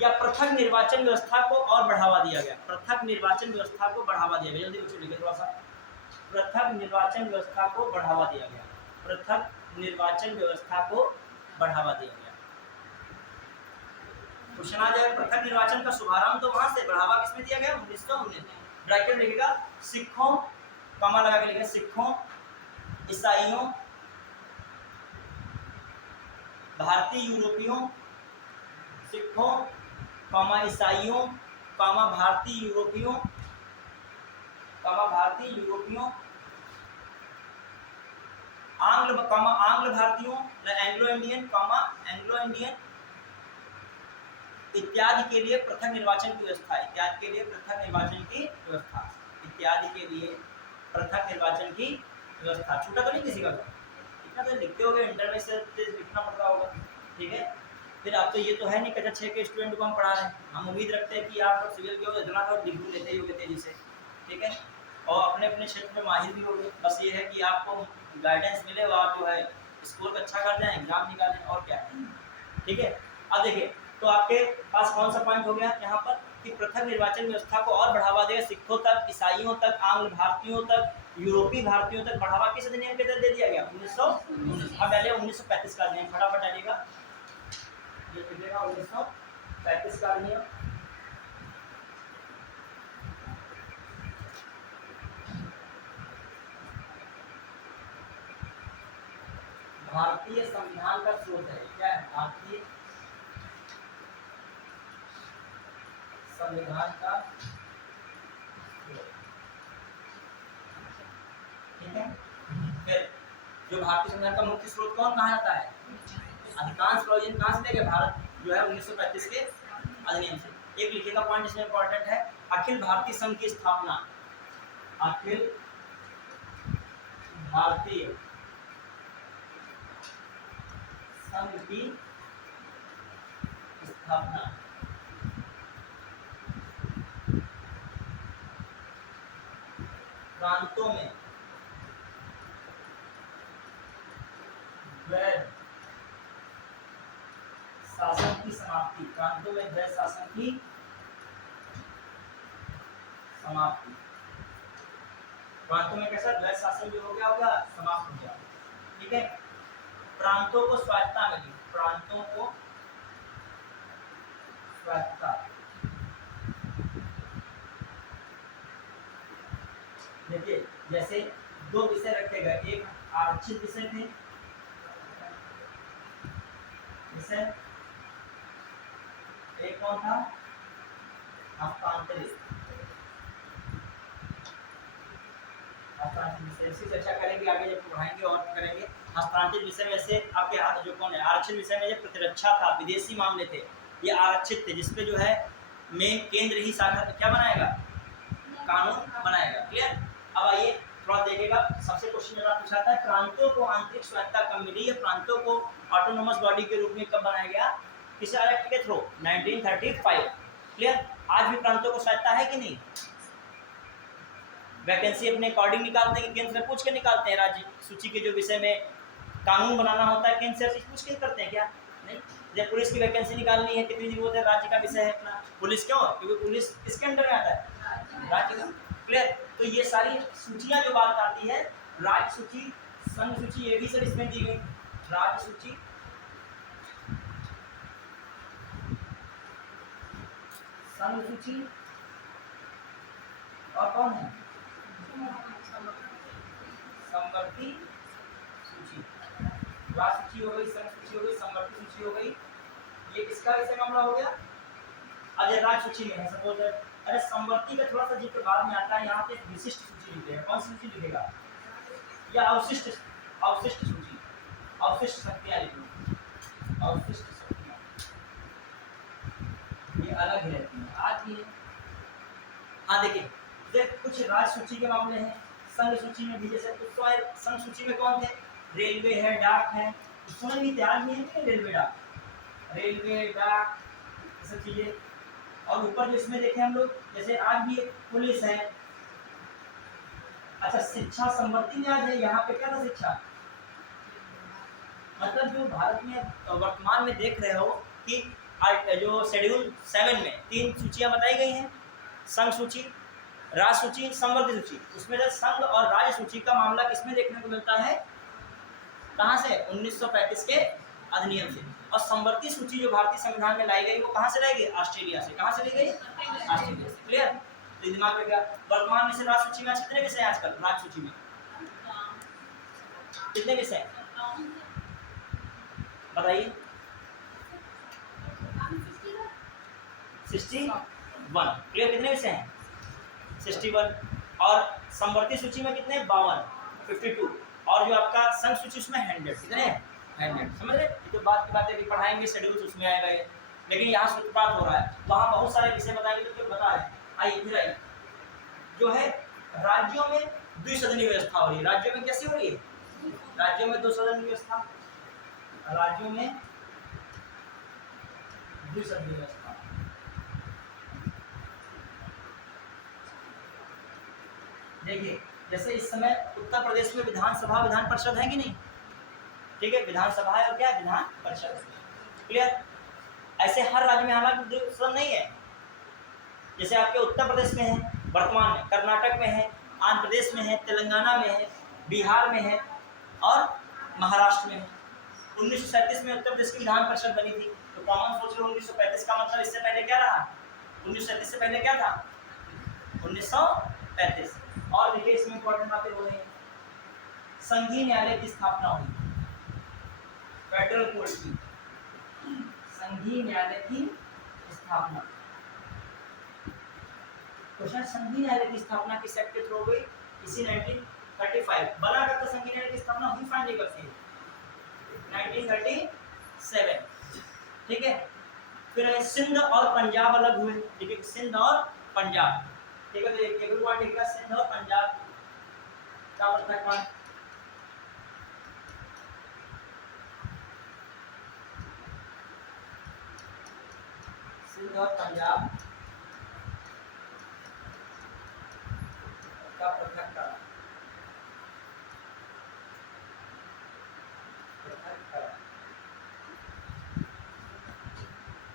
या पृथक निर्वाचन व्यवस्था को और बढ़ावा दिया गया। पृथक निर्वाचन व्यवस्था को बढ़ावा दिया गया, जल्दी लिखिए थोड़ा सा, पृथक निर्वाचन व्यवस्था को बढ़ावा दिया गया, पृथक निर्वाचन व्यवस्था को बढ़ावा दिया गया। क्वेश्चन आ जाए, पृथक निर्वाचन का शुभारंभ तो वहां से, बढ़ावा किसमें दिया गया, 1919। ब्रैकेट लिखेगा, सिखों, कॉमा लगा के लिखेगा, सिखों, ईसाइयों, भारतीय यूरोपियों, सिखों, कॉमा ईसाइयों, कॉमा भारतीय यूरोपियों, कॉमा भारतीय यूरोपियों, आंग्ल, कॉमा आंग्ल भारतीयों, Anglo Indian, comma Anglo Indian इत्यादि के लिए पृथक निर्वाचन की व्यवस्था, इत्यादि के लिए पृथक निर्वाचन की व्यवस्था, इत्यादि के लिए पृथक निर्वाचन की व्यवस्था। छूटा तो नहीं किसी का? इतना तो लिखते होगे, इंटर में से लिखना पड़ता होगा, ठीक है। फिर आप तो ये तो है नहीं कक्षा 6 के स्टूडेंट को हम पढ़ा रहे हैं, हम उम्मीद रखते हैं कि आप लोग सिविल के हो इतना तो डिग्री लेते ही होगे तेजी से, ठीक है, और अपने अपने क्षेत्र में माहिर भी होगे। बस ये है कि आपको गाइडेंस मिले और आप जो है स्कोर अच्छा कर जाएँ, एग्जाम निकालें, और क्या है, ठीक है। अब देखिए, तो आपके पास कौन सा पॉइंट हो गया यहाँ पर कि पृथक निर्वाचन व्यवस्था को और बढ़ावा देगा, सिखों तक, ईसाइयों तक, आंग्ल भारतीयों तक, यूरोपीय भारतीयों तक बढ़ावा किस अधिनियम के तहत दे दिया गया? 1919। अब डालिए 1935 का अधिनियम, फटाफट डालिएगा, ये लिखिएगा 1935 का अधिनियम। भारतीय संविधान का स्रोत है, क्या है? भारतीय संविधान का, ठीक है। फिर जो भारतीय संविधान का मुख्य स्रोत कौन कहा जाता है? अधिकांश प्रोविजन कहाँ से लेंगे? भारत जो है 1935 के अधिनियम से। एक लिखिएगा पॉइंट इसमें इंपॉर्टेंट है, अखिल भारतीय संघ की स्थापना, अखिल भारतीय संघ की स्थापना, प्रांतों में द्वैध शासन की समाप्ति, प्रांतों में द्वैध शासन की समाप्ति, प्रांतों में कैसा द्वैध शासन जो हो गया होगा समाप्त हो गया, ठीक है। प्रांतों को स्वायत्तता मिली, प्रांतों को स्वायत्तता, देखिए जैसे दो विषय रखे गए, एक आरक्षित विषय थे, विषय एक कौन था? हस्तांतरित, हस्तांतरित विषय, इसी से अच्छा करेंगे आगे जब पढ़ाएंगे और करेंगे। हस्तांतरित विषय में से आपके हाथ जो कौन है? आरक्षित विषय में जो प्रतिरक्षा था, विदेशी मामले थे, ये आरक्षित थे, जिसपे जो है मेन केंद्र ही शाखा क्या बनाएगा? कानून बनाएगा, क्लियर। अब आइए थोड़ा देखिएगा, सबसे क्वेश्चन जरा पूछा था, प्रांतों को आंतरिक स्वायत्तता कब मिली? है प्रांतों को ऑटोनोमस बॉडी के रूप में कब बनाया गया? किस एक्ट के थ्रू? 1935, क्लियर। आज भी प्रांतों को स्वायत्तता है कि नहीं? वैकेंसी अपने अकॉर्डिंग निकालते हैं कि केंद्र से पूछ के निकालते हैं, राज्य सूची के जो विषय में कानून बनाना होता है केंद्र से पूछ के करते हैं क्या? नहीं। जब पुलिस की वैकेंसी निकालनी है कितनी जरूरत है? राज्य का विषय है अपना पुलिस, क्यों? क्योंकि पुलिस किसके अंडर में आता है? राज्य का, क्लियर। तो ये सारी सूचियां जो बात आती है, राज्य सूची, संघ सूची, ये भी सर इसमें दी गई, राज्य सूची, संघ सूची, और कौन है? समवर्ती सूची, राज्य सूची हो गई, संघ सूची हो गई, समवर्ती सूची हो गई। ये किसका विषय मामला हो गया? अजय राज्य सूची में है सपोज। अरे समवर्ती का थोड़ा सा जिक्र बाद में आता है, यहाँ पे विशिष्ट सूची लिखते हैं। कौन सी सूची लिखेगा? या अवशिष्ट, अवशिष्ट सूची, अवशिष्ट शक्तियाँ लिखो, अवशिष्ट शक्तियाँ, ये अलग ही रहती है आज भी। हाँ देखिए, कुछ राज्य सूची के मामले हैं, संघ सूची में भी, जैसे कुछ संघ सूची में कौन थे? रेलवे है, डाक है, उसमें भी त्याग नहीं है, रेलवे डाक, रेलवे डाक, ये सब चीजें। और ऊपर जो इसमें देखें हम लोग, जैसे आज भी पुलिस है। अच्छा, शिक्षा संवर्ती में आज है, यहाँ पे क्या था? शिक्षा, मतलब जो भारत में वर्तमान में देख रहे हो कि जो शेड्यूल 7 में 3 सूचियां बताई गई हैं, संघ सूची, राज्य सूची, संवर्ती सूची। उसमें से संघ और राज्य सूची का मामला किसमें देखने को मिलता है? कहाँ से? 1935 के अधिनियम से। और संवर्ती सूची जो भारतीय संविधान में लाई गई, वो कहाँ से लाई गई? ऑस्ट्रेलिया से। कहाँ से लाई गई? ऑस्ट्रेलिया से, क्लियर। तो दिमाग में क्या, वर्तमान में से राज्य सूची में कितने विषय हैं आजकल? राज्य सूची में कितने विषय बताइए? 61। क्लियर? कितने विषय हैं? 61। और समवर्ती सूची में कितने? 52, 52। और जो आपका संघ सूची उसमें 100। कितने? 100। समझ रहे? तो बात की बातें भी पढ़ाएंगे, शेड्यूल उसमें आएगा ये, लेकिन यहाँ सूत्रपात हो रहा है, वहाँ बहुत सारे विषय बताएंगे तो फिर बता रहे हैं। आइए फिर आइए, जो है राज्यों में द्विसदनीय व्यवस्था हो रही है। राज्यों में कैसी हो रही है? राज्यों में द्विसदनीय व्यवस्था, राज्यों में द्विसदनीय व्यवस्था। देखिए जैसे इस समय उत्तर प्रदेश में विधानसभा विधान परिषद है कि नहीं? ठीक है, विधानसभा है और क्या? विधान परिषद। क्लियर? ऐसे हर राज्य में हालांकि द्विसदन नहीं है। जैसे आपके उत्तर प्रदेश में है वर्तमान में, कर्नाटक में है, आंध्र प्रदेश में है, तेलंगाना में है, बिहार में है और महाराष्ट्र में है। 1937 में उत्तर प्रदेश की विधान परिषद बनी थी। तो कॉमन सोच लो 1935 का मतलब इससे पहले क्या रहा? 1937 से पहले क्या था? 1935। और देखिए इसमें इंपॉर्टेंट बातें हो रही हैं। संघीय न्यायालय की स्थापना हुई, फेडरल कोर्ट की, संघीय न्यायालय की स्थापना। क्वेश्चन, संघीय न्यायालय की स्थापना किस एक्ट के थ्रू हो गई? इसी 1935। बना करके संघीय न्यायालय की स्थापना हुई फाइनली करती है 1937। ठीक है, फिर सिंध और पंजाब अलग हुए। ठीक है, सिंध और पंजाब। ठीक है, तो एक पॉइंट लिखा, सिंध और पंजाब का पृथककरण। सिंध और पंजाब का पृथककरण।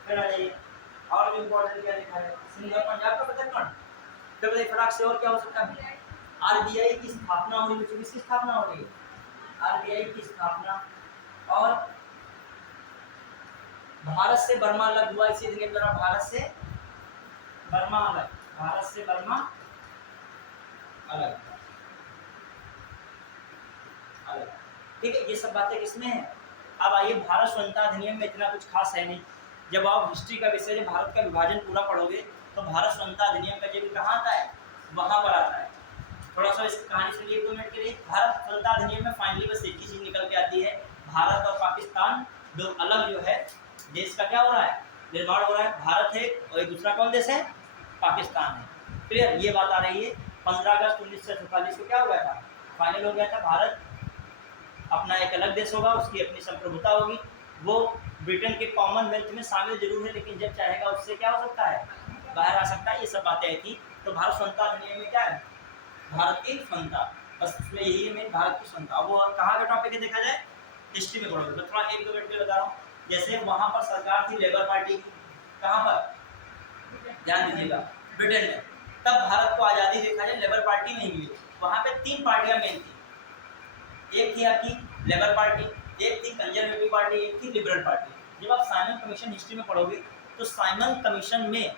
फिर आइए और भी इंपॉर्टेंट क्या लिखा है? सिंध और पंजाब का पृथककरण। फिर बताइए फटाक से और क्या हो सकता है? आरबीआई की स्थापना हो रही है। किसकी स्थापना हो रही है? आरबीआई की स्थापना। और भारत से बर्मा अलग हुआ इसी दिन के द्वारा। भारत से बर्मा अलग, भारत से बर्मा अलग अलग। ठीक है, ये सब बातें किसमें है? अब आइए, भारत स्वतंत्रता अधिनियम में इतना कुछ खास है नहीं। जब आप हिस्ट्री का विषय, जब भारत का विभाजन पूरा पढ़ोगे तो भारत स्वतंत्रता अधिनियम का जो कहाँ आता है? वहाँ पर आता है। थोड़ा सा इस कहानी सुनिए 2 मिनट के लिए। भारत स्वतंत्रता अधिनियम में फाइनली बस एक ही चीज निकल के आती है, भारत और पाकिस्तान दो अलग जो है देश का क्या हो रहा है? निर्माण हो रहा है। भारत है और एक दूसरा कौन देश है? पाकिस्तान है। क्लियर? ये बात आ रही है। 15 अगस्त 1947 को क्या हो गया था? फाइनल हो गया था। भारत अपना एक अलग देश होगा, उसकी अपनी संप्रभुता होगी। वो ब्रिटेन के कॉमनवेल्थ में शामिल जरूर है, लेकिन जब चाहेगा उससे क्या हो सकता है? बाहर आ सकता है। ये सब बातें आई थी। तो भारत स्वतंत्रता अधिनियम में क्या है? भारत की स्वतंत्रता, बस उसमें यही है मेन, भारत की स्वतंत्रता। वो कहाँ का टॉपिक है देखा जाए? हिस्ट्री में पढ़ोगे। मैं थोड़ा 1-2 मिनट में बता रहा हूँ। जैसे वहाँ पर सरकार थी लेबर पार्टी की। कहाँ पर? ध्यान दीजिएगा, ब्रिटेन में। तब भारत को आज़ादी देखा जाए लेबर पार्टी नहीं मिली। वहाँ पे 3 पार्टियां मेन थी। एक थी आपकी लेबर पार्टी, एक थी कंजर्वेटिव पार्टी, एक थी लिबरल पार्टी। जब आप साइमन कमीशन हिस्ट्री में पढ़ोगे तो साइमन कमीशन में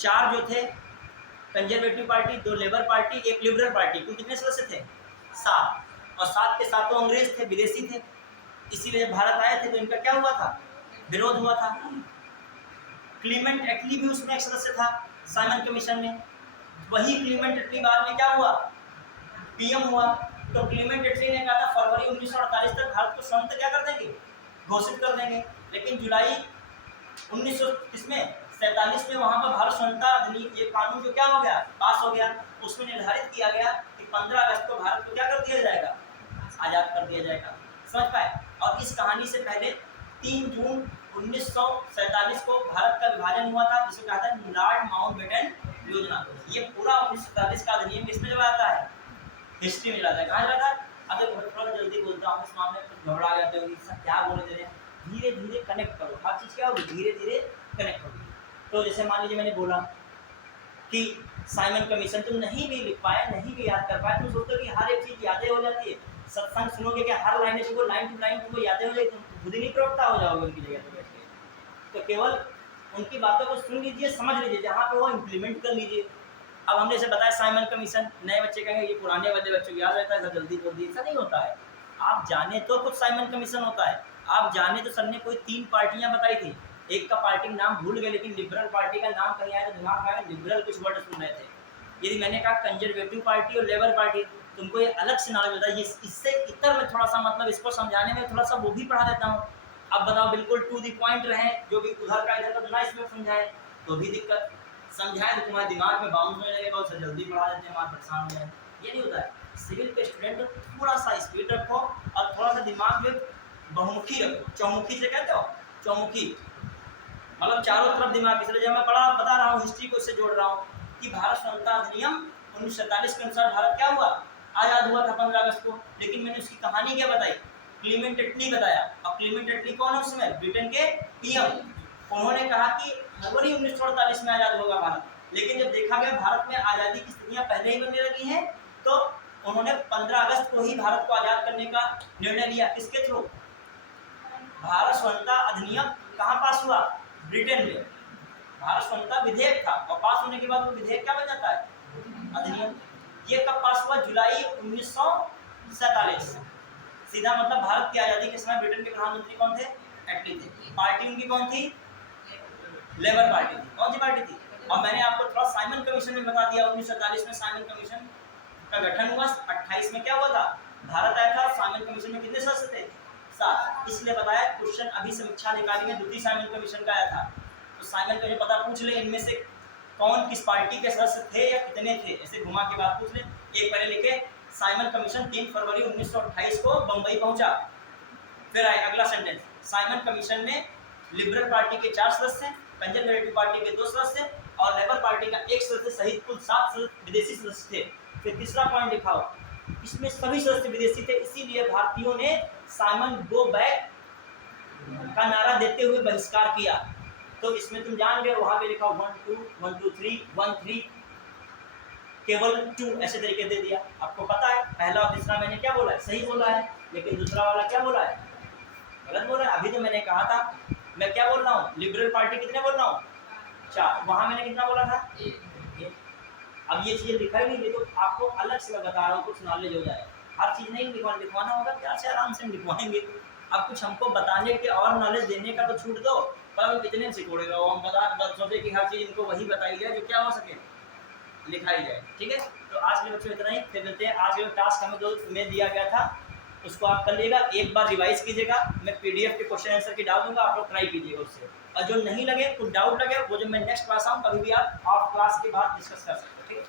4 जो थे, conservative party, 2 labour party, 1 liberal party. कुल कितने सदस्य थे? 7। और 7 के 7 अंग्रेज थे, विदेशी थे। इसीलिए भारत आए थे तो इनका क्या हुआ था? विरोध हुआ था। क्लीमेंट एटली भी उसमें एक सदस्य था साइमन कमीशन में। वही क्लीमेंट एटली बाद में क्या हुआ? पीएम हुआ। तो क्लीमेंट एटली ने कहा था फरवरी 1948 तक भारत को स्वतंत्र क्या कर देंगे? घोषित कर देंगे। लेकिन जुलाई 1947 में वहां पर भारत स्वतंत्रता अधिनियम, ये कानून जो क्या हो गया? पास हो गया। उसमें निर्धारित किया गया कि 15 अगस्त को भारत को क्या कर दिया जाएगा? आजाद कर दिया जाएगा। समझ पाए? और इस कहानी से पहले 3 जून 1947 को भारत का विभाजन हुआ था, जिसे कहा था लॉर्ड माउंटबेटन योजना। ये पूरा 1947 का अधिनियम किसमें चला जाता है? हिस्ट्री में चला जाता है। कहाँ चला जाता है? अगर थोड़ा जल्दी बोलता हूँ इस मामले में घबरा जाते हो, सब क्या बोले दे रहे हैं। धीरे धीरे कनेक्ट करो, हर चीज़ क्या होगी? धीरे धीरे कनेक्ट होगी। तो जैसे मान लीजिए मैंने बोला कि साइमन कमीशन तुम नहीं भी लिख पाए, नहीं भी याद कर पाए, तुम सोचते हो कि हर एक चीज़ यादें हो जाती है। सत्संग सुनोगे कि हर लाइन तुमको लाइन टू लाइन तुमको यादें हो जाएगी, तुम खुद ही नहीं प्रवक्ता हो जाओगे उनकी जगह पर बैठ के। तो केवल उनकी बातों को सुन लीजिए, समझ लीजिए, जहाँ पे वो इम्प्लीमेंट कर लीजिए। अब हमने जैसे बताया साइमन कमीशन, नए बच्चे कहेंगे ये पुराने वाले बच्चों को याद रहता है, जल्दी जल्दी, ऐसा नहीं होता है। आप जाने तो कुछ साइमन कमीशन होता है, आप जाने तो सर ने कोई 3 पार्टियां बताई थी। एक का पार्टी का नाम भूल गए, लेकिन लिबरल पार्टी का नाम कहीं आया तो दिमाग आया, लिबरल कुछ वर्ड सुन रहे थे। यदि मैंने कहा कंजर्वेटिव पार्टी और लेबर पार्टी, तुमको ये अलग से नॉलेज मिलता है। ये इससे इतर में थोड़ा सा मतलब इसको समझाने में थोड़ा सा वो भी पढ़ा देता हूँ। अब बताओ बिल्कुल टू द पॉइंट रहे, जो भी उधर का इधर का ना इसमें समझाए तो भी दिक्कत, समझाए तो तुम्हारे दिमाग में बाउंस होने लगेगा, उससे जल्दी पढ़ा देते हैं, हमारे परेशान हो जाए, ये नहीं होता है। सिविल के स्टूडेंट थोड़ा सा स्पीड रखो और थोड़ा सा दिमाग में बहुमुखी रखो, चौमुखी से कहते हो, चौमुखी मतलब चारों तरफ दिमाग। इसलिए जब मैं बता रहा हूँ हिस्ट्री को इससे जोड़ रहा हूँ कि भारत स्वतंत्रता अधिनियम 1947 के अनुसार भारत क्या हुआ, आज़ाद हुआ था 15 अगस्त को। लेकिन मैंने उसकी कहानी क्या बताई, क्लीमेंट एटली बताया। और क्लीमेंट एटली कौन है उसमें, ब्रिटेन के पीएम। उन्होंने कहा कि फरवरी 1948 में आज़ाद होगा भारत। लेकिन जब देखा गया भारत में आज़ादी की स्थितियाँ पहले ही बनने लगी हैं, तो उन्होंने 15 अगस्त को ही भारत को आज़ाद करने का निर्णय लिया। किसके थ्रू, भारत स्वतंत्रता अधिनियम कहाँ पास हुआ, ब्रिटेन में। भारत स्वतंत्रता विधेयक था और पास होने के बाद वो विधेयक क्या बन जाता है, अधिनियम। ये कब पास हुआ, जुलाई 1947। सीधा मतलब भारत की आज़ादी के समय ब्रिटेन के प्रधानमंत्री कौन थे, एटली थे। पार्टी उनकी कौन थी, लेबर पार्टी थी। कौन सी पार्टी थी, और मैंने आपको थोड़ा साइमन कमीशन में बता दिया। 1947 में साइमन कमीशन का गठन हुआ। 28 में क्या हुआ था, भारत आया था। साइमन कमीशन में कितने सदस्य थे, 7। इसलिए बताया क्वेश्चन अभी समीक्षा अधिकारी में द्वितीय साइमन कमीशन का आया था। तो साइमन कमीशन पता पूछ ले इनमें से कौन किस पार्टी के सदस्य थे या कितने थे, ऐसे घुमा के बात पूछ ले। एक पहले लिखे, साइमन कमीशन 3 फरवरी 1928 को बंबई पहुंचा। फिर आए अगला सेंटेंस, साइमन कमीशन में लिबरल पार्टी के 4 सदस्य, कंजर्वेटिव पार्टी के 2 सदस्य और लेबर पार्टी का 1 सदस्य सहित कुल 7 विदेशी सदस्य थे। फिर तीसरा पॉइंट लिखा हो, इसमें सभी सदस्य विदेशी थे, इसीलिए भारतीयों ने साइमन गो बैक का नारा देते हुए बहिष्कार किया। तो इसमें तुम जान गए, वहां पे लिखा 1 2 1 2 3 1 3, केवल 2 ऐसे तरीके दे दिया। आपको पता है पहला और तीसरा मैंने क्या बोला है, सही बोला है, लेकिन दूसरा वाला क्या बोला है, गलत बोला है। अभी जो मैंने कहा था, मैं क्या बोल रहा हूँ, लिबरल पार्टी कितने बोल रहा हूँ, 4। वहां मैंने कितना बोला था, 1। अब ये चीजें दिखाई नहीं दे, तो आपको अलग से मैं बता रहा हूँ, कुछ नॉलेज हो जाए। हर चीज नहीं लिखवाना होगा, क्या से आराम से लिखवाएंगे। अब कुछ हमको बताने के और नॉलेज देने का तो छूट दो, पर कितने सिकोड़ेगा वो, हम बता सोचे कि हर चीज़ इनको वही बताई जाए जो क्या हो सके, लिखाई जाए। ठीक है, तो आज के बच्चों इतना ही। फिर मिलते हैं। आज जो टास्क हमें जो में दिया गया था उसको आप कर लीजिएगा, एक बार रिवाइज कीजिएगा। मैं पीडीएफ के क्वेश्चन आंसर की डाल दूंगा, आप लोग ट्राई कीजिएगा उससे। और जो नहीं लगे, कुछ डाउट लगे, वो जब मैं नेक्स्ट क्लास आऊँ कभी भी आप ऑफ क्लास के बाद डिस्कस कर सकते हो। ठीक है।